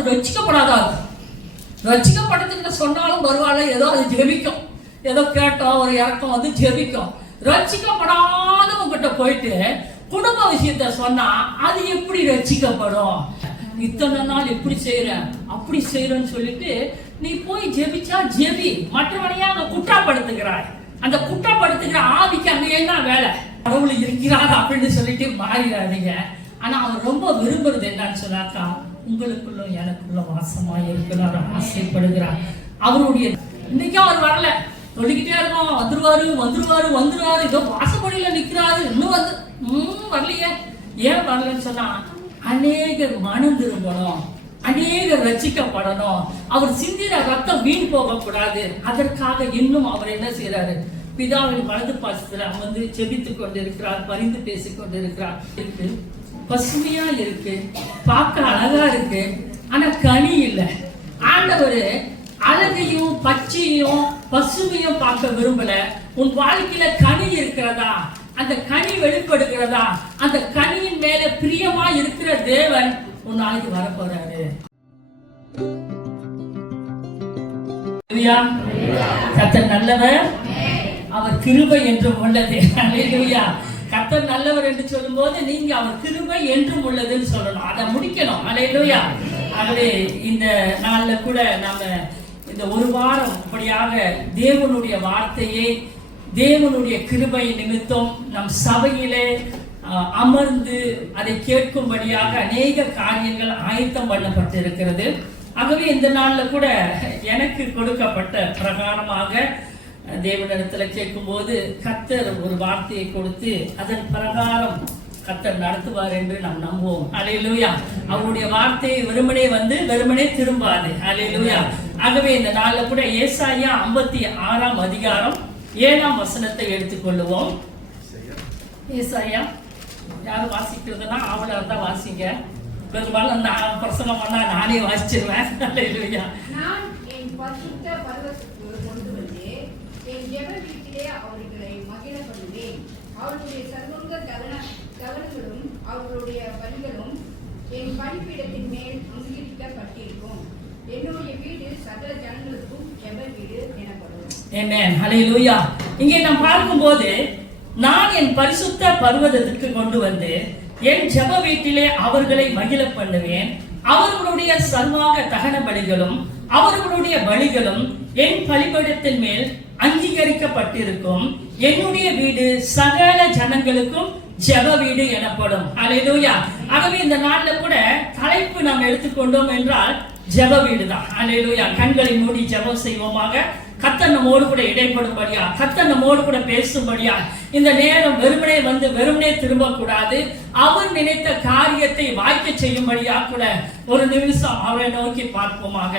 அது ரட்சிக்கப்படாதா? ரட்சிக்கப்பட்டதுன்னு சொன்னாலும் பரவாயில்ல, ஏதோ அது ஜெபிக்கும், ஏதோ கேட்டோம் ஒரு இறக்கம் வந்து ஜெபிக்கும். ரட்சிக்கப்படாதவங்கிட்ட போயிட்டு குடும்ப விஷயத்த சொன்னா அது எப்படி ரட்சிக்கப்படும்? இத்தனை நாள் எப்படி செய்யறேன் அப்படி செய்யறேன்னு சொல்லிட்டு நீ போய் ஜெபிச்சா ஜெபி, மற்றவனையா அங்க குற்றப்படுத்துகிறாய். அந்த குற்றப்படுத்துகிற ஆவிக்கு அங்க என்ன வேலை? கடவுள் இருக்கிறார் அப்படின்னு சொல்லிட்டு மாறிடாதீங்க. ஆனா அவர் ரொம்ப விரும்புறது என்னன்னு சொன்னாக்கா, உங்களுக்குள்ள எனக்குள்ள வாசமா இருக்கிறார், ஆசைப்படுகிறார். அவருடைய இன்னைக்கும் அவர் வரல, சொல்லிக்கிட்டே இருக்கோம் வந்துருவாரு வந்துருவாரு வந்துருவாரு, இதோ வாசப்படியில நிக்கிறாரு, இன்னும் வந்து வரலையே. ஏன் வரலன்னு சொன்னா, அநேகர் மனம் திரும்பணும், அநேகர் ரட்சிக்கப்படணும், அவர் சிந்தின ரத்தம் வீண் போக கூடாது. அதற்காக இன்னும் அவர் என்ன செய்யறாரு? பிதாவின் வலது பாசத்துல அமர்ந்து செபித்துக் கொண்டிருக்கிறார், பரிந்து பேசிக் கொண்டிருக்கிறார். இருக்கு, பசுமையா இருக்கு, பார்க்க அழகா இருக்கு, ஆனா கனி இல்லை. ஆண்டவர் அழகையும் பச்சையும் பசுமையும் பார்க்க விரும்பல. உன் வாழ்க்கையில கனி இருக்கிறதா? அந்த கனி வெளிப்படுகிறதா? அந்த கனியின் மேல பிரியமா இருக்கிற தேவன் உன் நாளைக்கு வர போறாரு. கர்த்தர் நல்லவர், அவர் கிருபை என்றும் உள்ளது. அல்லேலூயா. கர்த்தர் நல்லவர் என்று சொல்லும் போது நீங்க அவர் கிருபை என்றும் உள்ளதுன்னு சொல்லணும், அதை முடிக்கணும். அல்லேலூயா. ஆகவே இந்த நாள்ல கூட நாம இந்த ஒரு வாரம் அப்படியாக தேவனுடைய வார்த்தையை, தேவனுடைய கிருபை நிமித்தம் நம் சபையிலே அமர்ந்து அதை கேட்கும்படியாக அநேக காரியங்கள் ஆயத்தம் பண்ணப்பட்டிருக்கிறது. ஆகவே இந்த நாள்ல கூட எனக்கு கொடுக்கப்பட்ட பிரகாரமாக தேவனிடத்துல கேட்கும்போது கர்த்தர் ஒரு வார்த்தையை கொடுத்து அதன் பிரகாரம் கர்த்தர் நடத்துவார் என்று நாம் நம்புவோம். அல்லேலூயா. அவருடைய வார்த்தை வெறுமனே வந்து வெறுமனே திரும்பாது. அல்லேலூயா. ஆகவே இந்த நாள்ல கூட ஏசாயா 56ஆம் அதிகாரம் 7ஆம் வசனத்தை எடுத்துக்கொள்ளுவோம். ஏசாயா யாரும் வாசிக்கிறதுனா அவளை தான் வாசிங்க. பெரும்பாலும் நான் பிரசங்கம் பண்ணா நானே வாசிச்சிருவேன். அல்லேலூயா. நான் என் பரிசுத்த பர்வதத்துக்கு கொண்டு வந்து என் ஜெப வீட்டிலே அவர்களை மகிழ பண்ணுவேன். அவர்களுடைய சர்வங்க கவனங்களும் அவர்களுடைய பலிகளும் என் பலிபீடத்தின் மேல் அங்கீகரிக்கப்பட்டிருக்கும். என்னுடைய வீடு சகல ஜனங்களுக்கும் ஜெப வீடு எனப்படும். ஆமென். ஹல்லேலூயா. இங்கே நாம் பார்க்கும்போது, நான் என் பரிசுத்த பர்வதத்துக்கு கொண்டு வந்து என் ஜெப வீட்டிலே அவர்களை மகிழ பண்ணுவேன். அவர்களுடைய சர்வாங்க தகன பலிகளும் அவர்களுடைய பலிகளும் என் பலிபீடத்தின் மேல் அங்கீகரிக்கப்பட்டிருக்கும். என்னுடைய வீடு சகல ஜனங்களுக்கும் ஜெப வீடு எனப்படும். அல்லேலூயா. ஆகவே இந்த நாள்ல கூட தலைப்பு நாம் எடுத்துக்கொண்டோம் என்றால் ஜெப வீடு தான். அல்லேலூயா. கண்களை மூடி ஜெபம் செய்வோமாக. கர்த்தர் நம்மோடு கூட இடைப்படும்படியா, கர்த்தர் நம்மோடு கூட பேசும்படியா இந்த நேரம் வெறுமனே வந்து வெறுமனே திரும்ப கூடாது. அவர் நினைத்த காரியத்தை வாய்க்க செய்யும்படியா கூட ஒரு நிமிஷம் அவரை நோக்கி பார்ப்போமாக.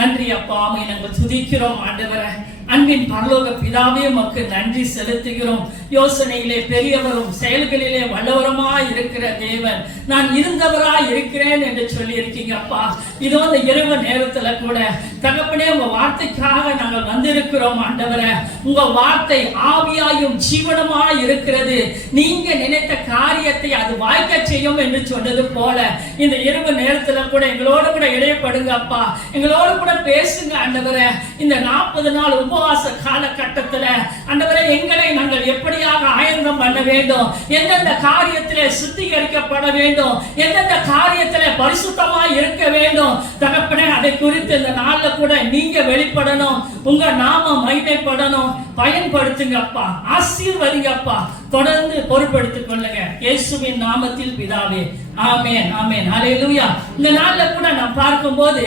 நன்றி அப்பா, ஆமை நாங்கள் துதிக்கிறோம் ஆண்டவரே. அன்பின் பரலோக பிதாவே உமக்கு நன்றி செலுத்துகிறோம். யோசனையிலே பெரியவரும் செயல்களிலே வல்லவருமாய் இருக்கிற தேவன், நான் இருந்தவராய் இருக்கிறேன் என்று சொல்லி இருக்கீங்க அப்பா. இதோ இந்த இரவு நேரத்துல கூட தகப்பனே உங்க வார்த்தைக்காக நாங்கள் வந்திருக்கிறோம் ஆண்டவரே. உங்க வார்த்தை ஆவியாயும் ஜீவனமாய் இருக்கிறது. நீங்க நினைத்த காரியத்தை அது வாய்க்க செய்யும் என்று சொன்னது போல இந்த இரவு நேரத்துல கூட எங்களோட கூட இடையப்படுங்க அப்பா. எங்களோட கூட பேசுங்க ஆண்டவரே. இந்த 40 நாள் உபவாச காலகட்டத்தில் ஆண்டவரே எங்களை நாங்கள் எப்படியாக ஆயத்தம் பண்ண வேண்டும், எந்தெந்த காரியத்திலே சுத்திகரிக்கப்பட வேண்டும், எந்தெந்த காரியத்திலே பரிசுத்தமாய் இருக்க வேண்டும் தகப்பனே, அதை குறித்து இந்த நாள்ல கூட நீங்க வெளிப்படணும். உங்க நாம மகிமைப்படணும். பயன்படுத்துங்க அப்பா, ஆசீர்வதிங்க அப்பா. தொடர்ந்து பொறுப்படுத்திக் கொள்ளுங்க இயேசுவின் நாமத்தில் பிதாவே. ஆமென், ஆமென். ஹல்லேலூயா. இந்த நாள்ல கூட நான் பார்க்கும்போது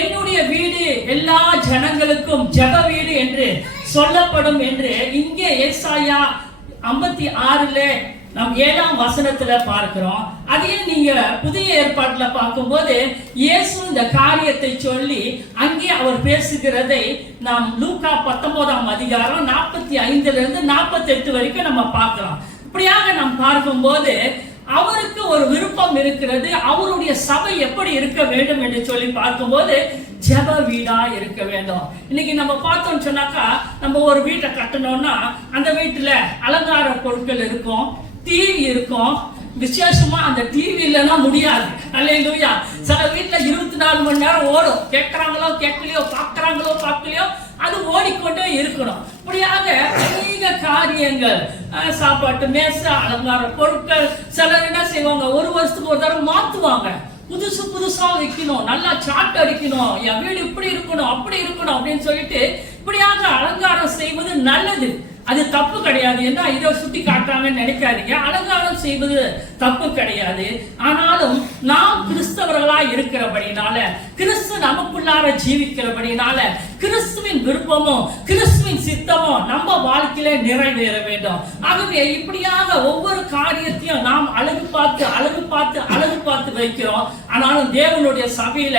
என்னுடைய வீடு எல்லா ஜனங்களுக்கும் ஜெப வீடு என்று சொல்லப்படும் என்று இங்கே ஏசாயா 56ல நாம் 7ஆம் வசனத்துல பார்க்கிறோம். அதே நீங்க புதிய ஏற்பாட்டுல பார்க்கும்போது இயேசு இந்த காரியத்தை சொல்லி அங்கே அவர் பேசுகிறதை நாம் லூக்கா 19ஆம் அதிகாரம் 45ல இருந்து 48 வரைக்கும் நம்ம பார்க்கலாம். இப்படியாக நாம் பார்க்கும்போது அவருக்கு ஒரு விருப்பம் இருக்கிறது. அவருடைய சபை எப்படி இருக்க வேண்டும் என்று சொல்லி பார்க்கும்போது ஜெப வீடா இருக்க வேண்டும். இன்னைக்கு நம்ம பார்த்தோம்னு சொன்னாக்கா, நம்ம ஒரு வீட்டை கட்டணும்னா அந்த வீட்டுல அலங்கார பொருட்கள் இருக்கும், டிவி இருக்கும், விசேஷமா அந்த டிவி இல்லைன்னா முடியாது. அல்லேலூயா. சில வீட்டுல 24 மணி நேரம் ஓடும். கேட்கறாங்களோ கேட்கலையோ, பார்க்கறாங்களோ பார்க்கலையோ, அது ஓடிக்கொண்டே இருக்கணும். இப்படியாக அநேக காரியங்கள், சாப்பாட்டு மேசை, அலங்கார பொருட்கள். சிலர் என்ன செய்வாங்க, ஒரு வருஷத்துக்கு ஒரு தடவை மாத்துவாங்க. புதுசா வைக்கணும், நல்லா சாட் அடிக்கணும், என் வீடு இப்படி இருக்கணும் அப்படி இருக்கணும் அப்படின்னு சொல்லிட்டு இப்படியாக அலங்காரம் செய்வது நல்லது. அது தப்பு கிடையாது. என்ன இதை சுட்டி காட்டுறாங்கன்னு நினைக்காதீங்க. அலங்காரம் செய்வது தப்பு கிடையாது. ஆனாலும் நாம் கிறிஸ்தவர்களா இருக்கிறபடினால, கிறிஸ்து நமக்குள்ளார ஜீவிக்கிறபடினால, கிறிஸ்துவின் விருப்பமும் கிறிஸ்துவின் சித்தமும் நம்ம வாழ்க்கையில நிறைவேற வேண்டும். ஆகவே இப்படியாக ஒவ்வொரு காரியத்தையும் நாம் அழகு பார்த்து வைக்கிறோம். ஆனாலும் தேவனுடைய சபையில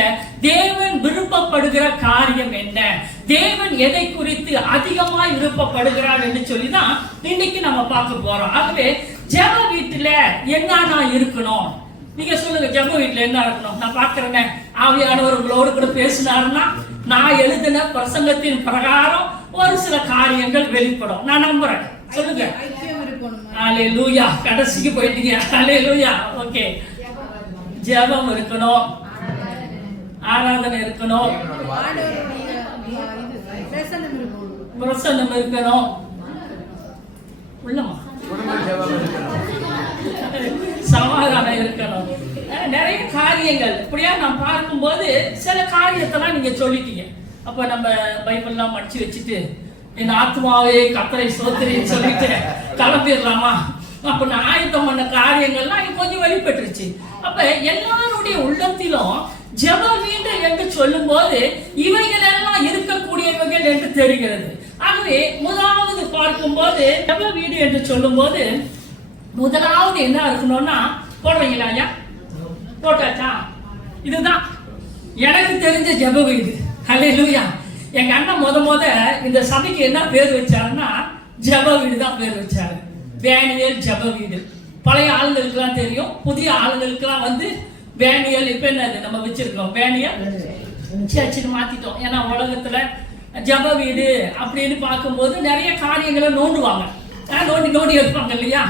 தேவன் விருப்பப்படுகிற காரியம் என்ன, தேவன் எதை குறித்து அதிகமாய் விருப்பப்படுகிறார் என்று சொல்லிதான் இன்னைக்கு நம்ம பார்க்க போறோம். ஆகவே ஜெப வீட்டுல என்ன நான் இருக்கணும், நீங்க சொல்லுங்க. ஜெப வீட்டுல என்ன இருக்கணும்? நான் பார்க்கிறேன், ஆவியானவர் உங்களோடு கூட பேசினாருன்னா நான் எழுதின பிரசங்கத்தின் பிரகாரம் ஒரு சில காரியங்கள் வெளிப்படும். நான் நம்புறேன். சொல்லுங்க. அல்லேலூயா. கடைசிக்கு போயிட்டீங்க. அல்லேலூயா. ஓகே. ஜெபம் இருக்கணும், ஆராதனை இருக்கணும், பிரசன்னம் இருக்கணும், உள்ளமா சமாதானம் இருக்கணும். நிறைய காரியங்கள் இப்படியா நான் பார்க்கும்போது சில காரியத்தெல்லாம் நீங்க சொல்லிட்டீங்க. அப்ப நம்ம பைபிள்லாம் மடிச்சு வச்சுட்டு என் ஆத்மாவே கர்த்தரை ஸ்தோத்திரின்னு சொல்லிட்டு கிளம்பிடலாமா? அப்ப நான் ஆயத்தம் பண்ண காரியங்கள்லாம் கொஞ்சம் வெளிப்பட்டுருச்சு. அப்ப எல்லாருடைய உள்ளத்திலும் ஜெப வீடு என்று சொல்லும் போது இவைகள் எல்லாம் இருக்கக்கூடியவைகள் என்று தெரிகிறது. ஆகவே முதலாவது பார்க்கும்போது ஜெப வீடு என்று சொல்லும் போது முதலாவது என்ன இருக்கணும்னா, போடுறீங்களா ஐயா? போட்டாச்சா? இதுதான் எனக்கு தெரிஞ்ச ஜெப வீடு. அல்லேலூயா. எங்க அண்ணன் முத இந்த சபைக்கு என்ன பேர் வச்சாருன்னா ஜெப வீடு தான் பேர் வச்சாரு. வேனியல் ஜெப வீடு. பழைய ஆளுங்களுக்கெல்லாம் தெரியும், புதிய ஆளுங்களுக்கெல்லாம் வந்து வேனியல். இப்ப என்னது நம்ம வச்சிருக்கோம், வேனியல் சர்ச்சுன்னு மாத்திட்டோம். ஏன்னா உலகத்துல ஜெப வீடு அப்படின்னு பார்க்கும்போது நிறைய காரியங்களை நோண்டுவாங்க, நோண்டி வைப்பாங்க இல்லையா?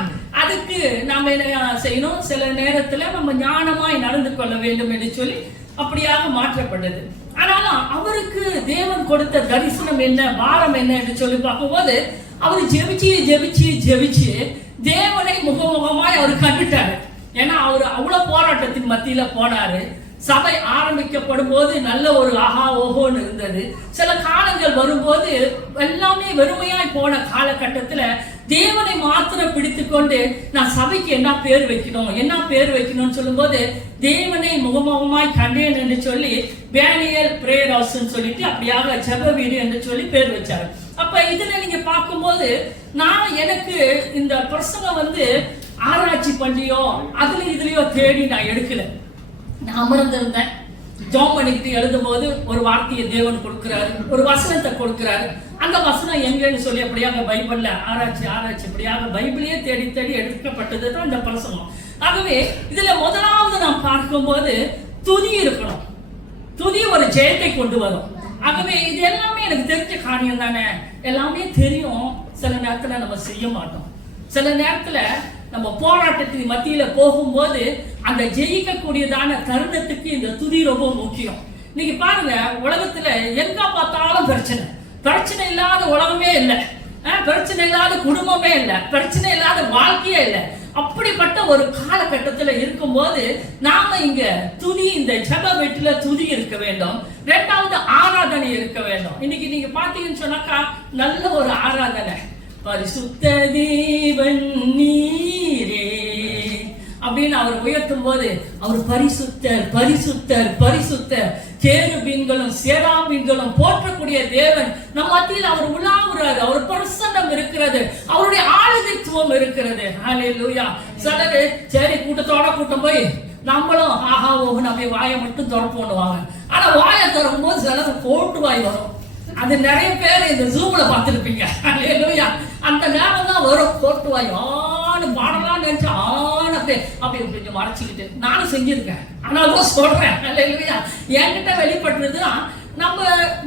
அதுக்கு நாம என்ன செய்யணும், சில நேரத்துல நம்ம ஞானமாய் நடந்து கொள்ள வேண்டும் என்று சொல்லி அப்படியாக மாற்றப்பட்டது. ஆனாலும் அவருக்கு தேவன் கொடுத்த தரிசனம் என்ன, பாரம் என்ன என்று சொல்லி பார்க்கும்போது அவர் ஜெபிச்சு தேவனை முகமுகமாய் அவர் கண்டுட்டாரு. ஏன்னா அவர் அவ்வளவு போராட்டத்தின் மத்தியில போனாரு. சபை ஆரம்பிக்கப்படும் போது நல்ல ஒரு ஆஹா ஓஹோன்னு இருந்தது. சில காலங்கள் வரும்போது எல்லாமே வெறுமையாய் போன காலகட்டத்துல தேவனை மாத்திரம் பிடித்து கொண்டு நான் சபைக்கு என்ன பேர் வைக்கணும்னு சொல்லும் போது தேவனை முகமுகமாய் கண்டேன் என்று சொல்லி வேனியல் பிரேயர் ஹவுஸ் சொல்லிட்டு அப்படியாக ஜெப வீடு என்று சொல்லி பேர் வச்சாரு. அப்ப இதுல நீங்க பார்க்கும்போது எனக்கு இந்த பிரசங்கம் வந்து ஆராய்ச்சி பண்ணியோ இதுலயோ தேடி நான் எடுக்கல. நான் அமர்ந்திருந்தேன், ஜெபம் பண்ணிக்கிட்டு எழுதும் போது ஒரு வார்த்தையை தேவன் கொடுக்கிறாரு, ஒரு வசனத்தை கொடுக்கிறாரு. அந்த வசனம் எங்கன்னு சொல்லி அப்படியாக பைபிள்ல ஆராய்ச்சி அப்படியாக பைபிளையே தேடி எடுக்கப்பட்டதுதான் இந்த பிரசங்கம். ஆகவே இதுல முதலாவது நாம் பார்க்கும்போது துதி இருக்கணும். துதி ஒரு ஜெயத்தை கொண்டு வரும். ஆகவே இது எல்லாமே எனக்கு தெரிஞ்ச காரியம் தானே, எல்லாமே தெரியும். சில நேரத்துல நம்ம செய்ய மாட்டோம். சில நேரத்துல நம்ம போராட்டத்தின் மத்தியில போகும்போது அந்த ஜெயிக்கக்கூடியதான தருணத்துக்கு இந்த துதி ரொம்ப முக்கியம். நீங்க பாருங்க, உலகத்துல எங்க பார்த்தாலும் பிரச்சனை இல்லாத உலகமே இல்லை, பிரச்சனை இல்லாத குடும்பமே இல்லை, பிரச்சனை இல்லாத வாழ்க்கையே இல்லை. அப்படிப்பட்ட ஒரு காலகட்டத்துல இருக்கும்போது நாம இங்க துதி, இந்த ஜெப வீட்டுல துதி இருக்க வேண்டும். இரண்டாவது ஆராதனை இருக்க வேண்டும். இன்னைக்கு நீங்க பாத்தீங்கன்னு சொன்னாக்கா நல்ல ஒரு ஆராதனை, பரிசுத்த தேவன் நீரே அப்படின்னு அவர் உயர்த்தும் போது அவர் பரிசுத்தர் கேருபீன்களும் சேராபீன்களும் போற்றக்கூடிய தேவன் நம் மத்தியில் அவர் உலாவுறாரு. அவர் பிரசன்னம் இருக்கிறது, அவருடைய ஆளுகைத்துவம் இருக்கிறது. ஹல்லேலூயா. சிலரு சரி கூட்டம் போய் நம்மளும் ஆஹா ஓஹு நம்ம வாயை மட்டும் திறப்போன்னுவாங்க. ஆனா வாயை திறக்கும் போது சிலருக்கு போட்டு வாய் வரும். அது நிறைய பேர் இந்த ஜூம்ல பார்த்துருப்பீங்க. அல்லேலூயா. அந்த நேரம் தான் வரும் போட்டு வாய் பாடலாம் நினைச்சு அப்படி கொஞ்சம் மறைச்சிக்கிட்டு நானும் செஞ்சிருக்கேன். ஆனாலும் சொல்றேன், அல்லேலூயா. என்கிட்ட வெளிப்பட்டதுதான் நம்ம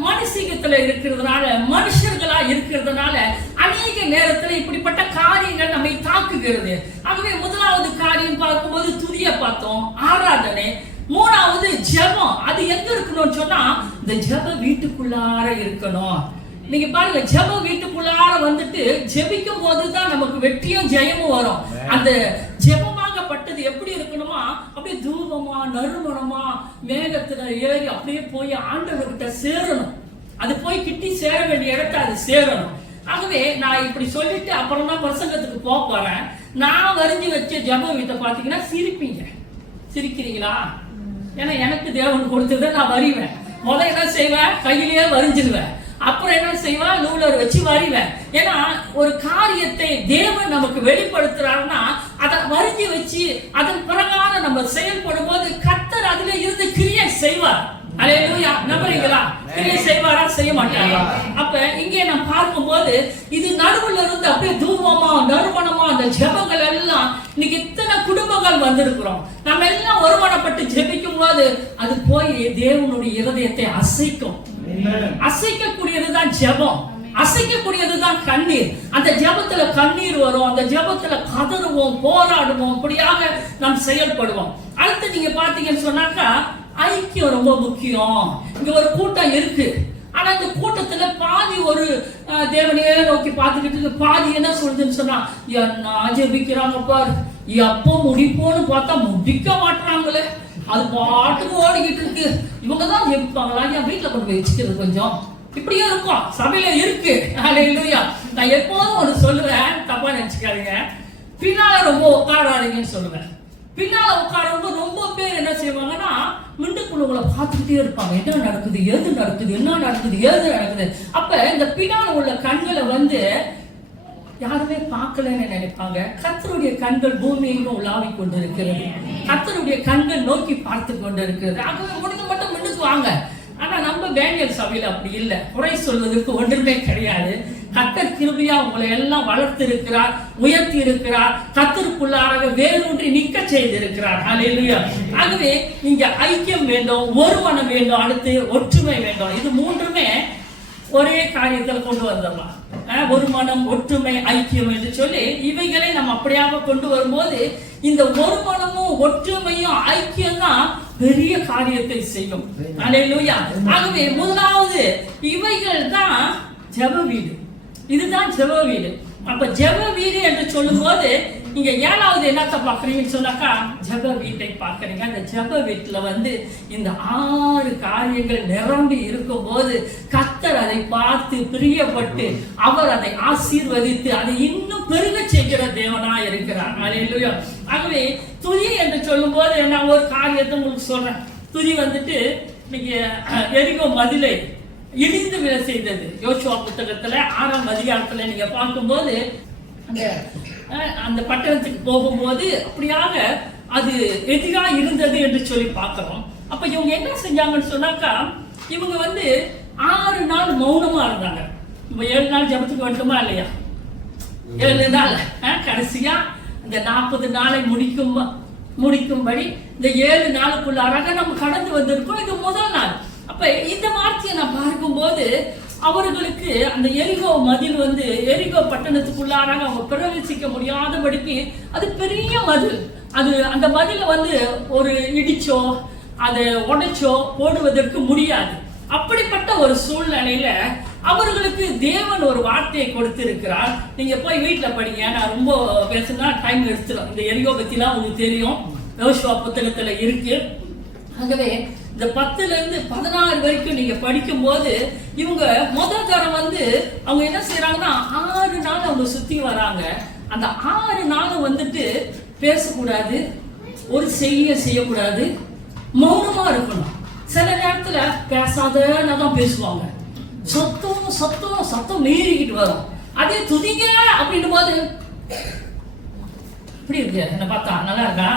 மனுஷீகத்துல இருக்கிறதுனால, மனுஷர்களா இருக்கிறதுனால அநேக நேரத்துல இப்படிப்பட்ட காரியங்கள் நம்மை தாக்குகிறது. ஆகவே முதலாவது காரியம் பார்க்கும்போது துதியை பார்த்தோம், ஆராதனை. மூணாவது ஜெபம். அது எங்க இருக்கணும்னு சொன்னா இந்த ஜெப வீட்டுக்குள்ளார இருக்கணும். நீங்க பாருங்க, ஜெப வீட்டுக்குள்ளார வந்துட்டு ஜெபிக்கும் போதுதான் நமக்கு வெற்றியும் ஜெயமும் வரும். அந்த ஜெபமாகப்பட்டது எப்படி இருக்கணுமா, அப்படியே தூபமா நறுமணமா மேகத்துல ஏறி அப்படியே போய் ஆண்டவர்கிட்ட சேரணும். அது போய் கிட்டி சேர வேண்டிய இடத்த அது சேரணும். ஆகவே நான் இப்படி சொல்லிட்டு அப்புறம் தான் பிரசங்கத்துக்கு போறேன். நான் வரைஞ்சி வச்ச ஜெப வீட்டை பாத்தீங்கன்னா சிரிப்பீங்க. சிரிக்கிறீங்களா? ஏன்னா எனக்கு தேவன் கொடுத்ததை நான் வரிவேன். முதல்ல என்ன செய்வேன், கையிலேயே வரைஞ்சிடுவேன். அப்புறம் என்ன செய்வேன், நூலர் வச்சு வரைவேன். ஏன்னா ஒரு காரியத்தை தேவன் நமக்கு வெளிப்படுத்துறாருன்னா அதை வரைஞ்சி வச்சு அதன் பிரகாரம் நம்ம செயல்படும் போது கர்த்தர் அதுல இருந்து கிரியை செய்வார். அல்லேலூயா. நம்புறீங்களா? கிரியை செய்வாரா, செய்ய மாட்டாரா? அப்ப இங்கே நான் பார்க்கும்போது இது நடுவுல இருந்து அப்படியே தூபமா நறுமணமா அந்த ஜெபங்கள் எல்லாம் இன்னைக்கு இத்தனை குடும்பங்கள் வந்திருக்கிறோம். நம்ம எல்லாம் ஒருமனப்பட்டு ஜெபிக்கும் போது அது போய் தேவனுடைய இருதயத்தை அசைக்கும். அசைக்கக்கூடியதுதான் ஜெபம், அசைக்கக்கூடியதுதான் கண்ணீர். அந்த ஜெபத்துல கண்ணீர் வரும், அந்த ஜெபத்துல கதறுவோம், போராடுவோம், இப்படியாக நாம் செயல்படுவோம். அடுத்து நீங்க பாத்தீங்கன்னு சொன்னாக்கா ஐக்கியம் ரொம்ப முக்கியம். இங்க ஒரு கூட்டம் இருக்கு, ஆனா இந்த கூட்டத்துல பாதி ஒரு தேவனையே நோக்கி பார்த்துக்கிட்டு பாதி என்ன சொல்றதுன்னு சொன்னா, என்ன ஜெபிக்கிறாங்க பாரு, எப்போ முடிப்போன்னு பார்த்தா முடிக்க மாட்டாங்களே, அது பாட்டுக்கு ஓடிக்கிட்டு இருக்கு, இவங்கதான் ஜெபிப்பாங்களா, என் வீட்டுல கொண்டு போய் வச்சுக்கிறது கொஞ்சம், இப்படியே இருக்கும். சபையில இருக்கு. அல்லேலூயா. நான் எப்போதும் ஒன்று சொல்லுவேன், தப்பா நினைச்சுக்காதீங்க, பின்னால ரொம்ப உட்காராதீங்கன்னு சொல்லுவேன். பின்னால உட்காரவங்க ரொம்ப பேர் என்ன செய்வாங்கன்னா மிண்டுக்குழுங்களை பார்த்துக்கிட்டே இருப்பாங்க. என்ன நடக்குது, எது நடக்குது, என்ன நடக்குது, எது நடக்குது. அப்ப இந்த பின்னால உள்ள கண்களை வந்து யாருமே பார்க்கலன்னு நினைப்பாங்க. கர்த்தருடைய கண்கள் பூமியிலும் உலாவிக் கொண்டிருக்கிறது. கர்த்தருடைய கண்கள் நோக்கி பார்த்து கொண்டிருக்கிறது. ஆகவே முடிஞ்ச மட்டும் மிண்டுக்கு வாங்க. ஆனா நம்ம பேனியல் சபையில அப்படி இல்லை. குறை சொல்வதற்கு ஒன்றுமே கிடையாது. கர்த்தர் கிருபையா உங்களை எல்லாம் வளர்த்து இருக்கிறார், உயர்த்தி இருக்கிறார், கர்த்தருக்குள்ளாக வேரூன்றி நிற்க செய்திருக்கிறார். அல்லேலூயா. ஆகவே இங்க ஐக்கியம் வேண்டும், ஒருமனம் வேண்டும், அடுத்து ஒற்றுமை வேண்டும். இது மூன்றுமே ஒரே காரியத்தில் கொண்டு வந்துடலாம். ஒரு மனம், ஒற்றுமை, ஐக்கியம் என்று சொல்லி இவைகளை நம்ம அப்படியாக கொண்டு வரும்போது இந்த ஒரு மனமும் ஒற்றுமையும் ஐக்கியம் தான் பெரிய காரியத்தை செய்யும். அல்லேலூயா. ஆகவே முதலாவது இவைகள் தான் ஜெப வீடு. இதுதான் ஜெப வீடு. அப்ப ஜெப வீடு என்று சொல்லும் போது இங்க ஏழாவது என்னத்த பாக்குறீங்கன்னு சொன்னாக்கா ஜெப வீட்டை பாக்குறீங்க. அந்த ஜெப வீட்டுல வந்து இந்த 6 காரியங்கள் நிரம்பி இருக்கும் போது கர்த்தர் அதை பார்த்து பிரியப்பட்டு அவர் அதை ஆசீர்வதித்து அதை இன்னும் பெருக செய்கிற தேவனா இருக்கிறார். அல்லேலூயா. ஆகவே துதி என்று சொல்லும் போது நான் ஒரு காரியத்தை உங்களுக்கு சொல்றேன். துதி வந்துட்டு இன்னைக்கு எரிகோ மதிலை இடிந்து விழ செய்தது. யோசுவா புத்தகத்துல 6ஆம் அதிகாரத்துல நீங்க பார்க்கும்போது அந்த பட்டணத்துக்கு போகும்போது அப்படியாக அது எதிரா இருந்தது என்று சொல்லி பார்க்கிறோம். அப்ப இவங்க என்ன செஞ்சாங்கன்னு சொன்னாக்கா இவங்க வந்து 6 நாள் மௌனமா இருந்தாங்க. 7 நாள் ஜபத்துக்கு வந்துட்டுமா இல்லையா? 7 நாள் கடைசியா இந்த 40 நாளை முடிக்கும்படி இந்த 7 நாளுக்குள்ளாராக நம்ம கடந்து வந்திருக்கோம். இது முதல் நாள். அப்ப இந்த வார்த்தையை நான் பார்க்கும்போது அவர்களுக்கு அந்த எரிகோ மதில் வந்து எரிகோ பட்டணத்துக்குள்ளாராக அவங்க பிரவேசிக்க முடியாதபடிக்கு அது பெரிய மதில். அது அந்த மதில வந்து ஒரு இடிச்சோ அதை உடைச்சோ போடுவதற்கு முடியாது. அப்படிப்பட்ட ஒரு சூழ்நிலையில அவர்களுக்கு தேவன் ஒரு வார்த்தையை கொடுத்திருக்கிறார். நீங்க போய் வீட்டுல படிங்க, நான் ரொம்ப பேசுனா டைம் எடுத்துடும். இந்த எரிகோ பத்திலாம் உங்களுக்கு தெரியும், யோசுவா புத்தகத்துல இருக்கு. ஆகவே இந்த 10ல இருந்து 16 வரைக்கும் நீங்க படிக்கும் போது இவங்க முதல் தரம் வந்து அவங்க என்ன செய்யறாங்கன்னா 6 நாள் அவங்க சுத்தி வராங்க. அந்த 6 நாளும் வந்துட்டு பேசக்கூடாது, ஒரு செய்தியை செய்யக்கூடாது, மௌனமா இருக்கணும். சில நேரத்துல பேசாதன்னு தான் பேசுவாங்க. சத்தம் மீறிக்கிட்டு வரும். அதே துதிங்க அப்படின்னும் போது இப்படி இருக்கு, என்ன பார்த்தா நல்லா இருக்கா,